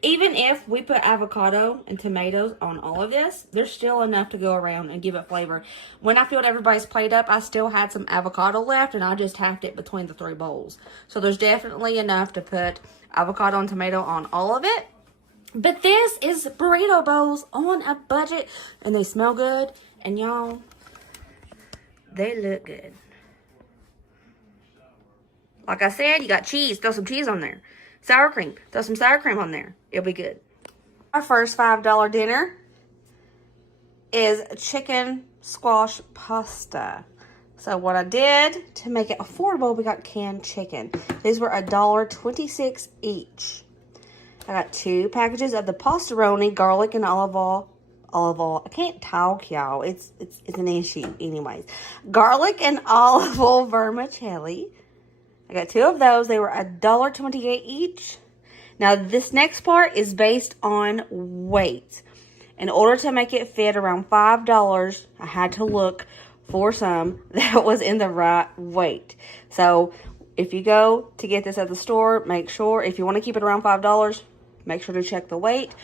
even if we put avocado and tomatoes on all of this, there's still enough to go around and give it flavor. When I filled everybody's plate up, I still had some avocado left, and I just halved it between the 3 bowls. So there's definitely enough to put avocado and tomato on all of it. But this is burrito bowls on a budget, and they smell good, and y'all, they look good. Like I said, you got cheese. Throw some cheese on there. Sour cream. Throw some sour cream on there. It'll be good. Our first $5 dinner is chicken squash pasta. So what I did to make it affordable, we got canned chicken. These were $1.26 each. I got 2 packages of the pastaroni, garlic and olive oil. I can't talk, y'all. It's an issue anyways. Garlic and olive oil vermicelli. I got 2 of those. They were $1.28 each. Now, this next part is based on weight. In order to make it fit around $5, I had to look for some that was in the right weight. So, if you go to get this at the store, make sure, if you want to keep it around $5, make sure to check the weight.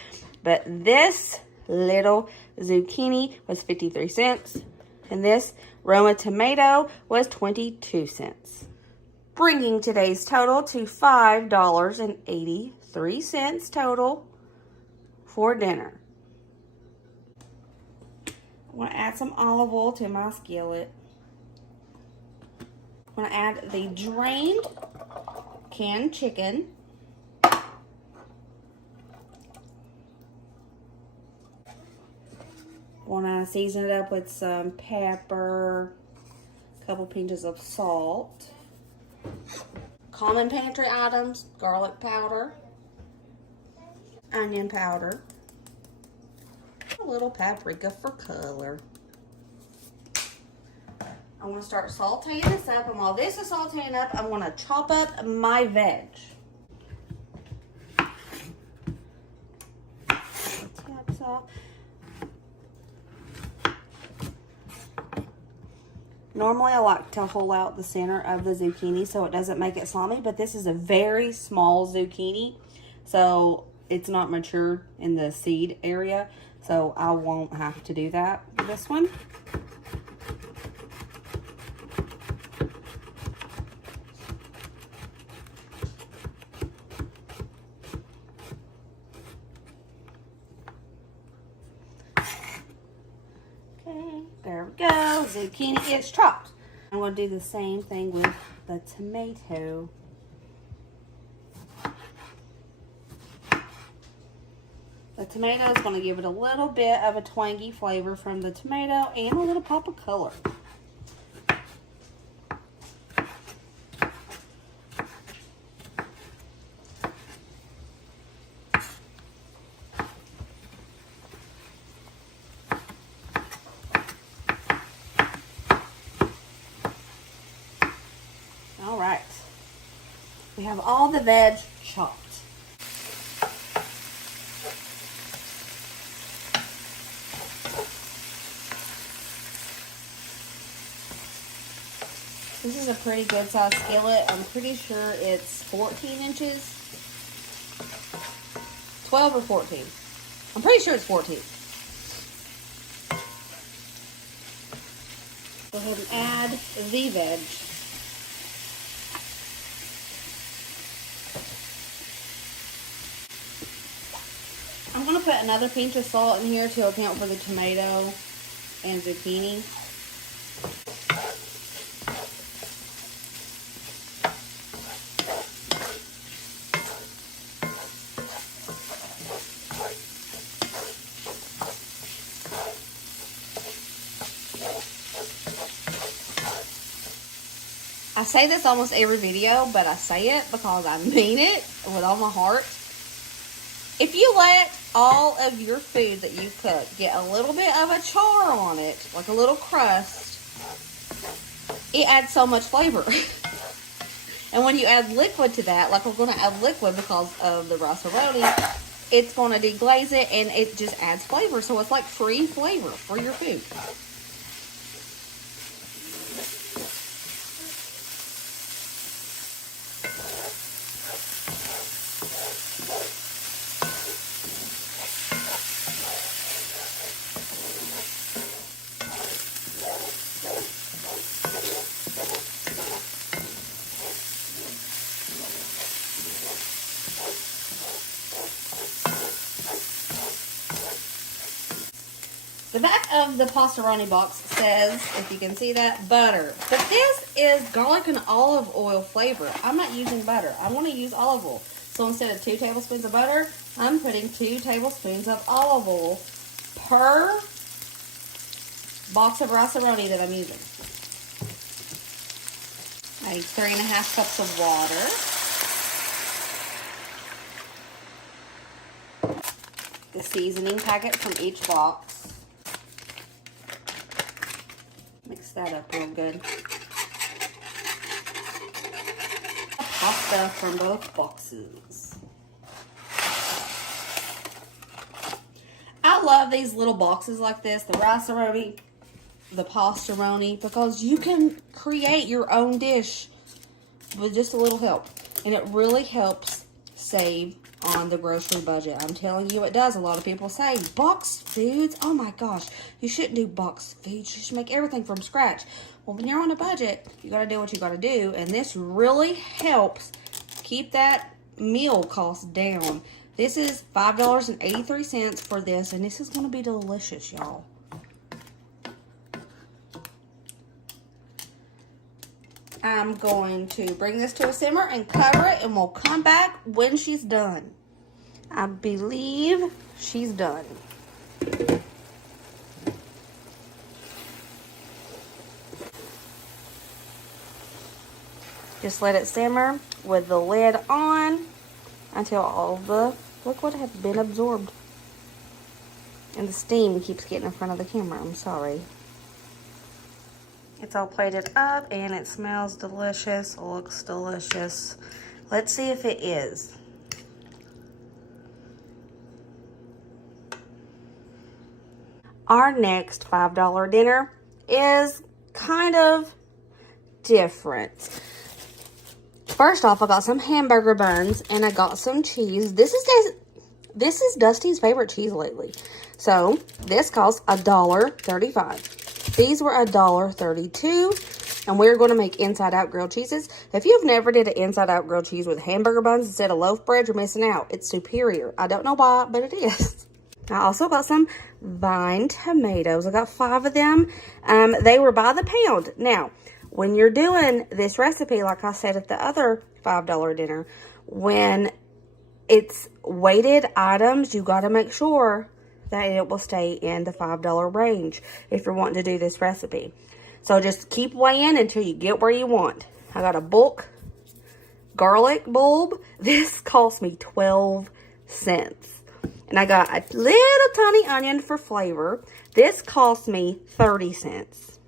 But this little zucchini was 53 cents. And this Roma tomato was 22 cents. Bringing today's total to $5.83 total for dinner. I want to add some olive oil to my skillet. I'm going to add the drained canned chicken. I want to season it up with some pepper, a couple pinches of salt. Common pantry items, garlic powder, onion powder, a little paprika for color. I want to start sauteing this up, and while this is sauteing up, I want to chop up my veg. Taps off. Normally, I like to hole out the center of the zucchini so it doesn't make it slimy, but this is a very small zucchini, so it's not matured in the seed area, so I won't have to do that with this one. There we go. Zucchini is chopped. I'm going to do the same thing with the tomato. The tomato is going to give it a little bit of a twangy flavor from the tomato and a little pop of color. All right, we have all the veg chopped. This is a pretty good size skillet. I'm pretty sure it's 14 inches. 12 or 14. I'm pretty sure it's 14. Go ahead and add the veg. I'm going to put another pinch of salt in here to account for the tomato and zucchini. I say this almost every video, but I say it because I mean it with all my heart. If you let all of your food that you cook get a little bit of a char on it, like a little crust, it adds so much flavor. And when you add liquid to that, like we're going to add liquid because of the rice-a-roni, it's going to deglaze it and it just adds flavor. So it's like free flavor for your food. The back of the pastaroni box says, if you can see that, butter. But this is garlic and olive oil flavor. I'm not using butter. I want to use olive oil. So instead of 2 tablespoons of butter, I'm putting 2 tablespoons of olive oil per box of rice-a-roni that I'm using. I need 3.5 cups of water. The seasoning packet from each box. Mix that up real good. Pasta from both boxes. I love these little boxes like this, the rice-a-roni, the pastaroni, because you can create your own dish with just a little help. And it really helps save on the grocery budget. I'm telling you, it does. A lot of people say boxed foods. Oh my gosh, you shouldn't do boxed foods. You should make everything from scratch. Well, when you're on a budget, you got to do what you got to do, and this really helps keep that meal cost down. This is $5.83 for this, and this is going to be delicious, y'all. I'm going to bring this to a simmer and cover it, and we'll come back when she's done. I believe she's done. Just let it simmer with the lid on until all the liquid has been absorbed. And the steam keeps getting in front of the camera. I'm sorry. It's all plated up and it smells delicious, looks delicious. Let's see if it is. Our next $5 dinner is kind of different. First off, I got some hamburger buns and I got some cheese. This is Dusty's favorite cheese lately. So this costs $1.35. These were $1.32, and we're going to make inside-out grilled cheeses. If you've never did an inside-out grilled cheese with hamburger buns instead of loaf bread, you're missing out. It's superior. I don't know why, but it is. I also got some vine tomatoes. I got 5 of them. They were by the pound. Now, when you're doing this recipe, like I said at the other $5 dinner, when it's weighted items, you got to make sure that it will stay in the $5 range if you're wanting to do this recipe. So just keep weighing until you get where you want. I got a bulk garlic bulb. This cost me 12 cents. And I got a little tiny onion for flavor. This cost me 30 cents.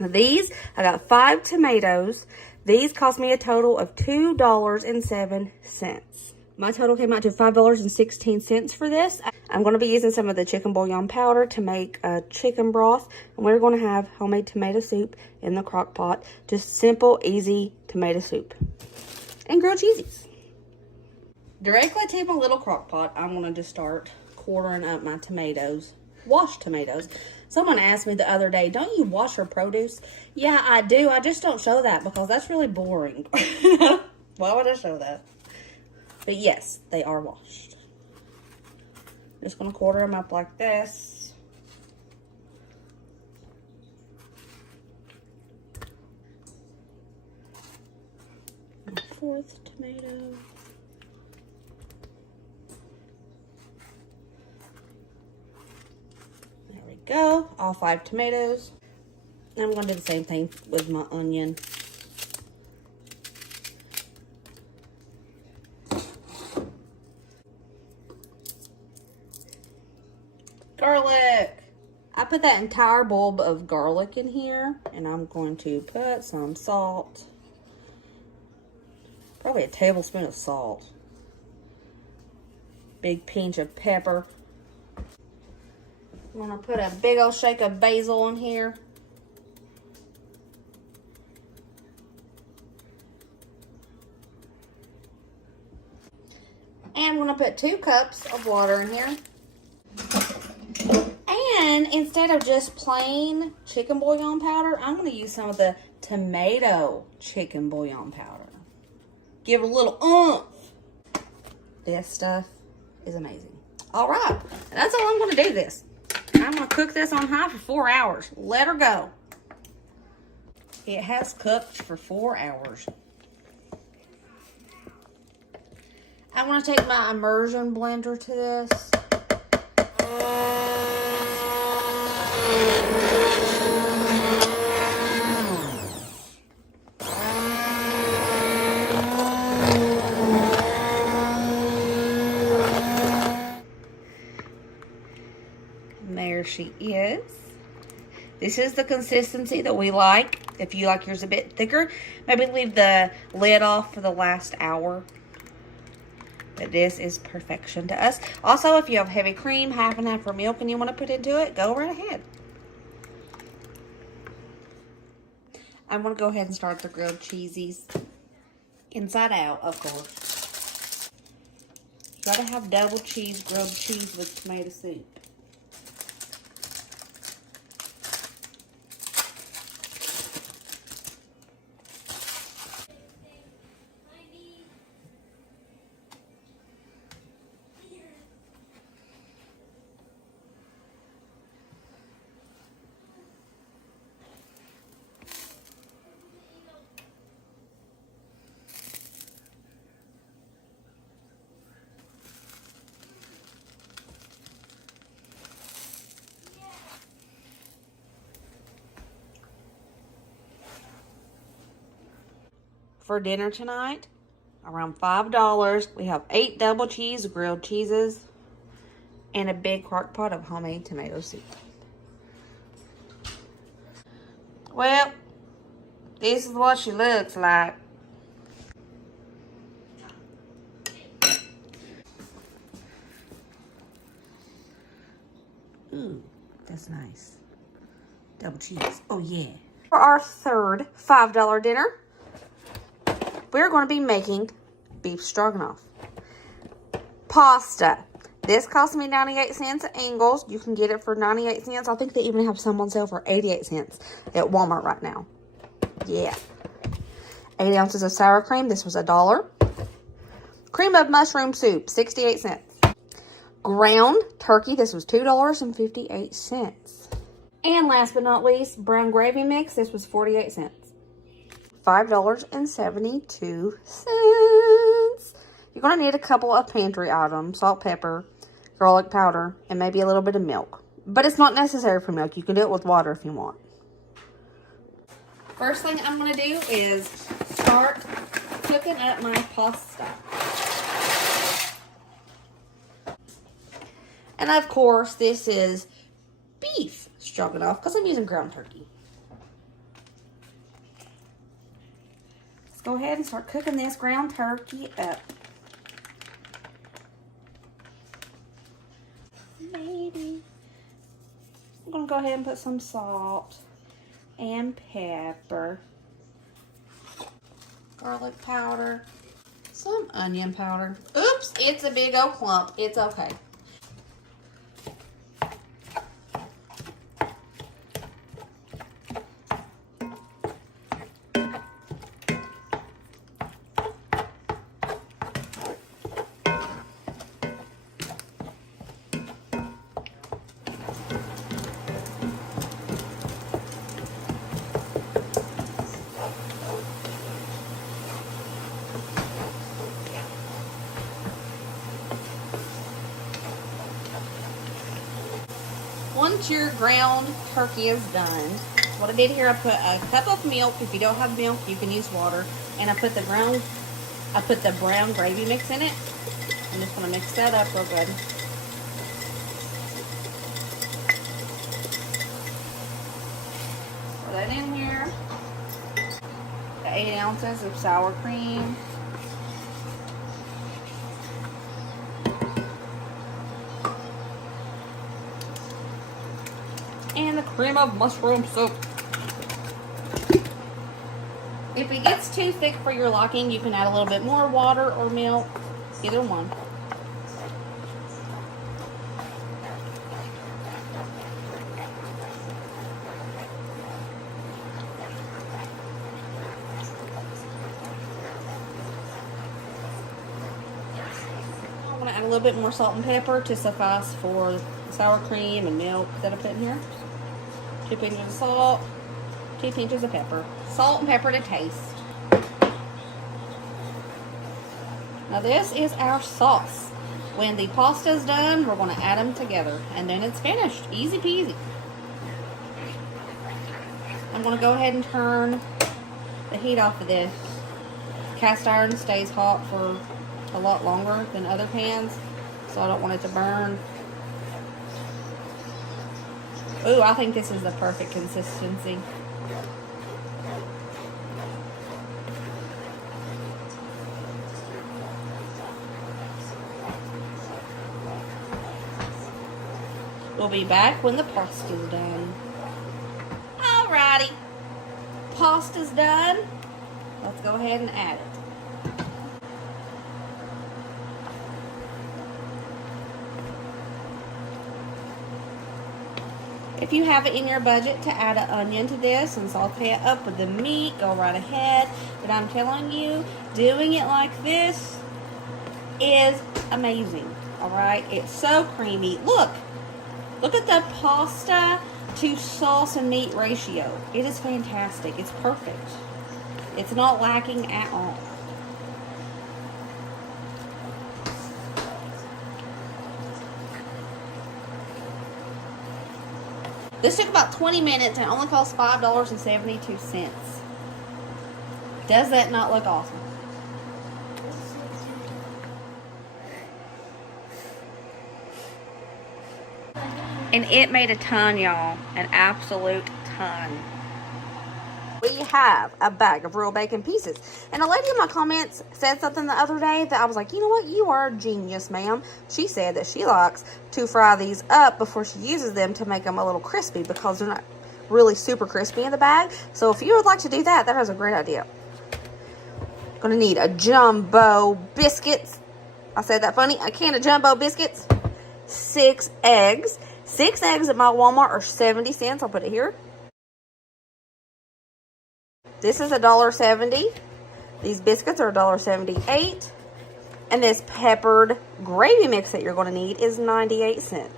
Now these, I got 5 tomatoes. These cost me a total of $2.07. My total came out to $5.16 for this. I'm going to be using some of the chicken bouillon powder to make a chicken broth. And we're going to have homemade tomato soup in the crock pot. Just simple, easy tomato soup. And grilled cheesies. Directly to my little crock pot, I'm going to just start quartering up my tomatoes. Washed tomatoes. Someone asked me the other day, don't you wash your produce? Yeah, I do. I just don't show that because that's really boring. Why would I show that? But yes, they are washed. Just going to quarter them up like this. My fourth tomato. There we go. All 5 tomatoes. I'm going to do the same thing with my onion. Garlic. I put that entire bulb of garlic in here, and I'm going to put some salt. Probably a tablespoon of salt. Big pinch of pepper. I'm going to put a big old shake of basil in here. And I'm going to put 2 cups of water in here. And instead of just plain chicken bouillon powder, I'm going to use some of the tomato chicken bouillon powder. Give it a little oomph. This stuff is amazing. All right, that's all I'm going to do this. I'm going to cook this on high for 4 hours. Let her go. It has cooked for 4 hours. I'm going to take my immersion blender to this. And there she is. This is the consistency that we like. If you like yours a bit thicker, maybe leave the lid off for the last hour. But this is perfection to us. Also, if you have heavy cream, half and half for milk, and you want to put into it, go right ahead. I'm going to go ahead and start the grilled cheesies. Inside out, of course. You got to have double cheese, grilled cheese with tomato soup. For dinner tonight, around $5, we have 8 double cheese grilled cheeses and a big crock pot of homemade tomato soup. Well, this is what she looks like. Ooh, that's nice. Double cheese. Oh, yeah. For our third $5 dinner, we're going to be making beef stroganoff. Pasta. This cost me 98 cents at Ingles. You can get it for 98 cents. I think they even have some on sale for 88 cents at Walmart right now. Yeah. 8 ounces of sour cream. This was $1. Cream of mushroom soup, 68 cents. Ground turkey. This was $2.58. And last but not least, brown gravy mix. This was 48 cents. $5.72. You're going to need a couple of pantry items. Salt, pepper, garlic powder, and maybe a little bit of milk. But it's not necessary for milk. You can do it with water if you want. First thing I'm going to do is start cooking up my pasta. And of course, this is beef stroganoff because I'm using ground turkey. Go ahead and start cooking this ground turkey up. baby. I'm gonna go ahead and put some salt and pepper, garlic powder, some onion powder. Oops, it's a big old clump. It's okay. Once your ground turkey is done, what I did here, I put a cup of milk. If you don't have milk, you can use water. And I put the brown gravy mix in it. I'm just gonna mix that up real good. Pour that in here. The 8 ounces of sour cream. And the cream of mushroom soup. If it gets too thick for your liking, you can add a little bit more water or milk, either one. I want to add a little bit more salt and pepper to suffice for the sour cream and milk that I put in here. 2 pinches of salt, 2 pinches of pepper. Salt and pepper to taste. Now this is our sauce. When the pasta's done, we're going to add them together. And then it's finished. Easy peasy. I'm going to go ahead and turn the heat off of this. Cast iron stays hot for a lot longer than other pans, so I don't want it to burn. Ooh, I think this is the perfect consistency. We'll be back when the pasta's done. Alrighty. Pasta's done. Let's go ahead and add it. If you have it in your budget to add an onion to this and saute it up with the meat, go right ahead. But I'm telling you, doing it like this is amazing. Alright? It's so creamy. Look! Look at the pasta to sauce and meat ratio. It is fantastic. It's perfect. It's not lacking at all. This took about 20 minutes and only cost $5.72. Does that not look awesome? And it made a ton, y'all. An absolute ton. We have a bag of real bacon pieces. And a lady in my comments said something the other day that I was like, you know what? You are a genius, ma'am. She said that she likes to fry these up before she uses them to make them a little crispy because they're not really super crispy in the bag. So if you would like to do that, that is a great idea. Gonna need a jumbo biscuits. I said that funny. A can of jumbo biscuits. 6 eggs. 6 eggs at my Walmart are 70 cents. I'll put it here. This is $1.70. These biscuits are $1.78. And this peppered gravy mix that you're going to need is 98 cents.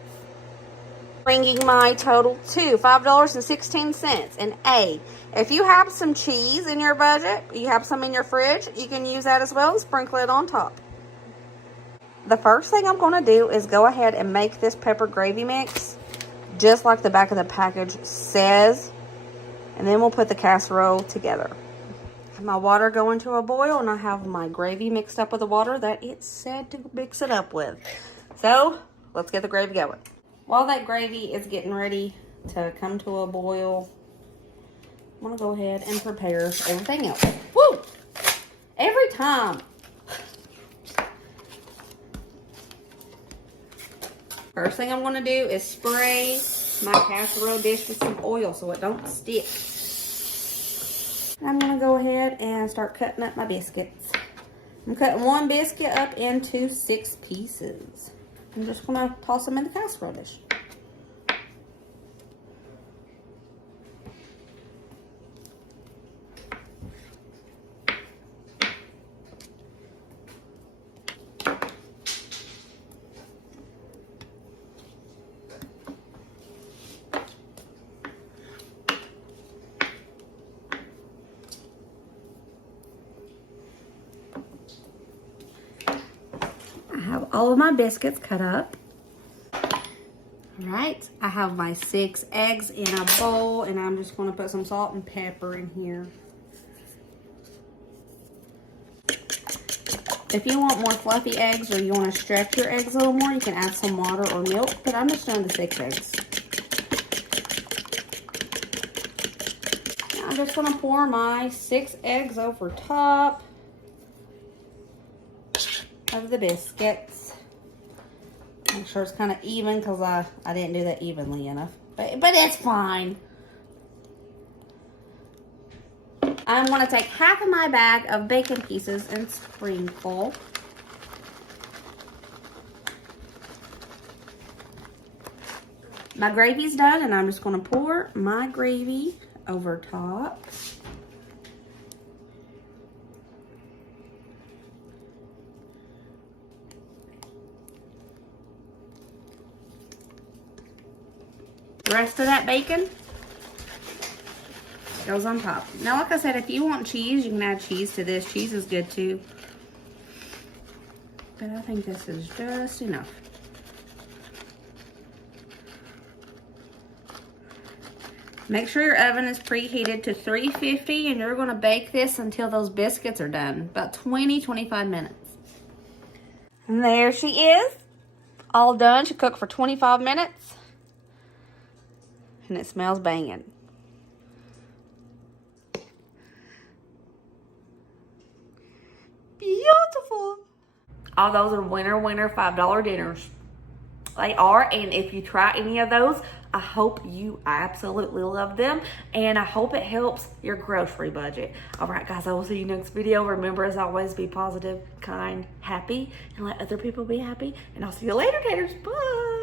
Bringing my total to $5.16. And if you have some cheese in your budget, you have some in your fridge, you can use that as well and sprinkle it on top. The first thing I'm going to do is go ahead and make this peppered gravy mix just like the back of the package says. And then we'll put the casserole together. Have my water going to a boil, and I have my gravy mixed up with the water that it said to mix it up with. So, let's get the gravy going. While that gravy is getting ready to come to a boil, I'm going to go ahead and prepare everything else. Woo! Every time. First thing I'm gonna do is spray my casserole dish with some oil so it don't stick. I'm gonna go ahead and start cutting up my biscuits. I'm cutting one biscuit up into 6 pieces. I'm just gonna toss them in the casserole dish. I have all of my biscuits cut up. All right, I have my 6 eggs in a bowl, and I'm just going to put some salt and pepper in here. If you want more fluffy eggs or you want to stretch your eggs a little more, you can add some water or milk, but I'm just doing the 6 eggs. I'm just going to pour my 6 eggs over top of the biscuits. Make sure it's kind of even because I didn't do that evenly enough, but it's fine. I'm going to take half of my bag of bacon pieces and sprinkle. My gravy's done, and I'm just going to pour my gravy over top. The rest of that bacon goes on top. Now, like I said, if you want cheese, you can add cheese to this. Cheese is good too. But I think this is just enough. Make sure your oven is preheated to 350, and you're going to bake this until those biscuits are done. About 20-25 minutes. And there she is. All done. She cooked for 25 minutes. And it smells banging. Beautiful. All those are winner $5 dinners. They are, and if you try any of those, I hope you absolutely love them, and I hope it helps your grocery budget. All right, guys, I will see you next video. Remember, as always, be positive, kind, happy, and let other people be happy, and I'll see you later, taters. Bye.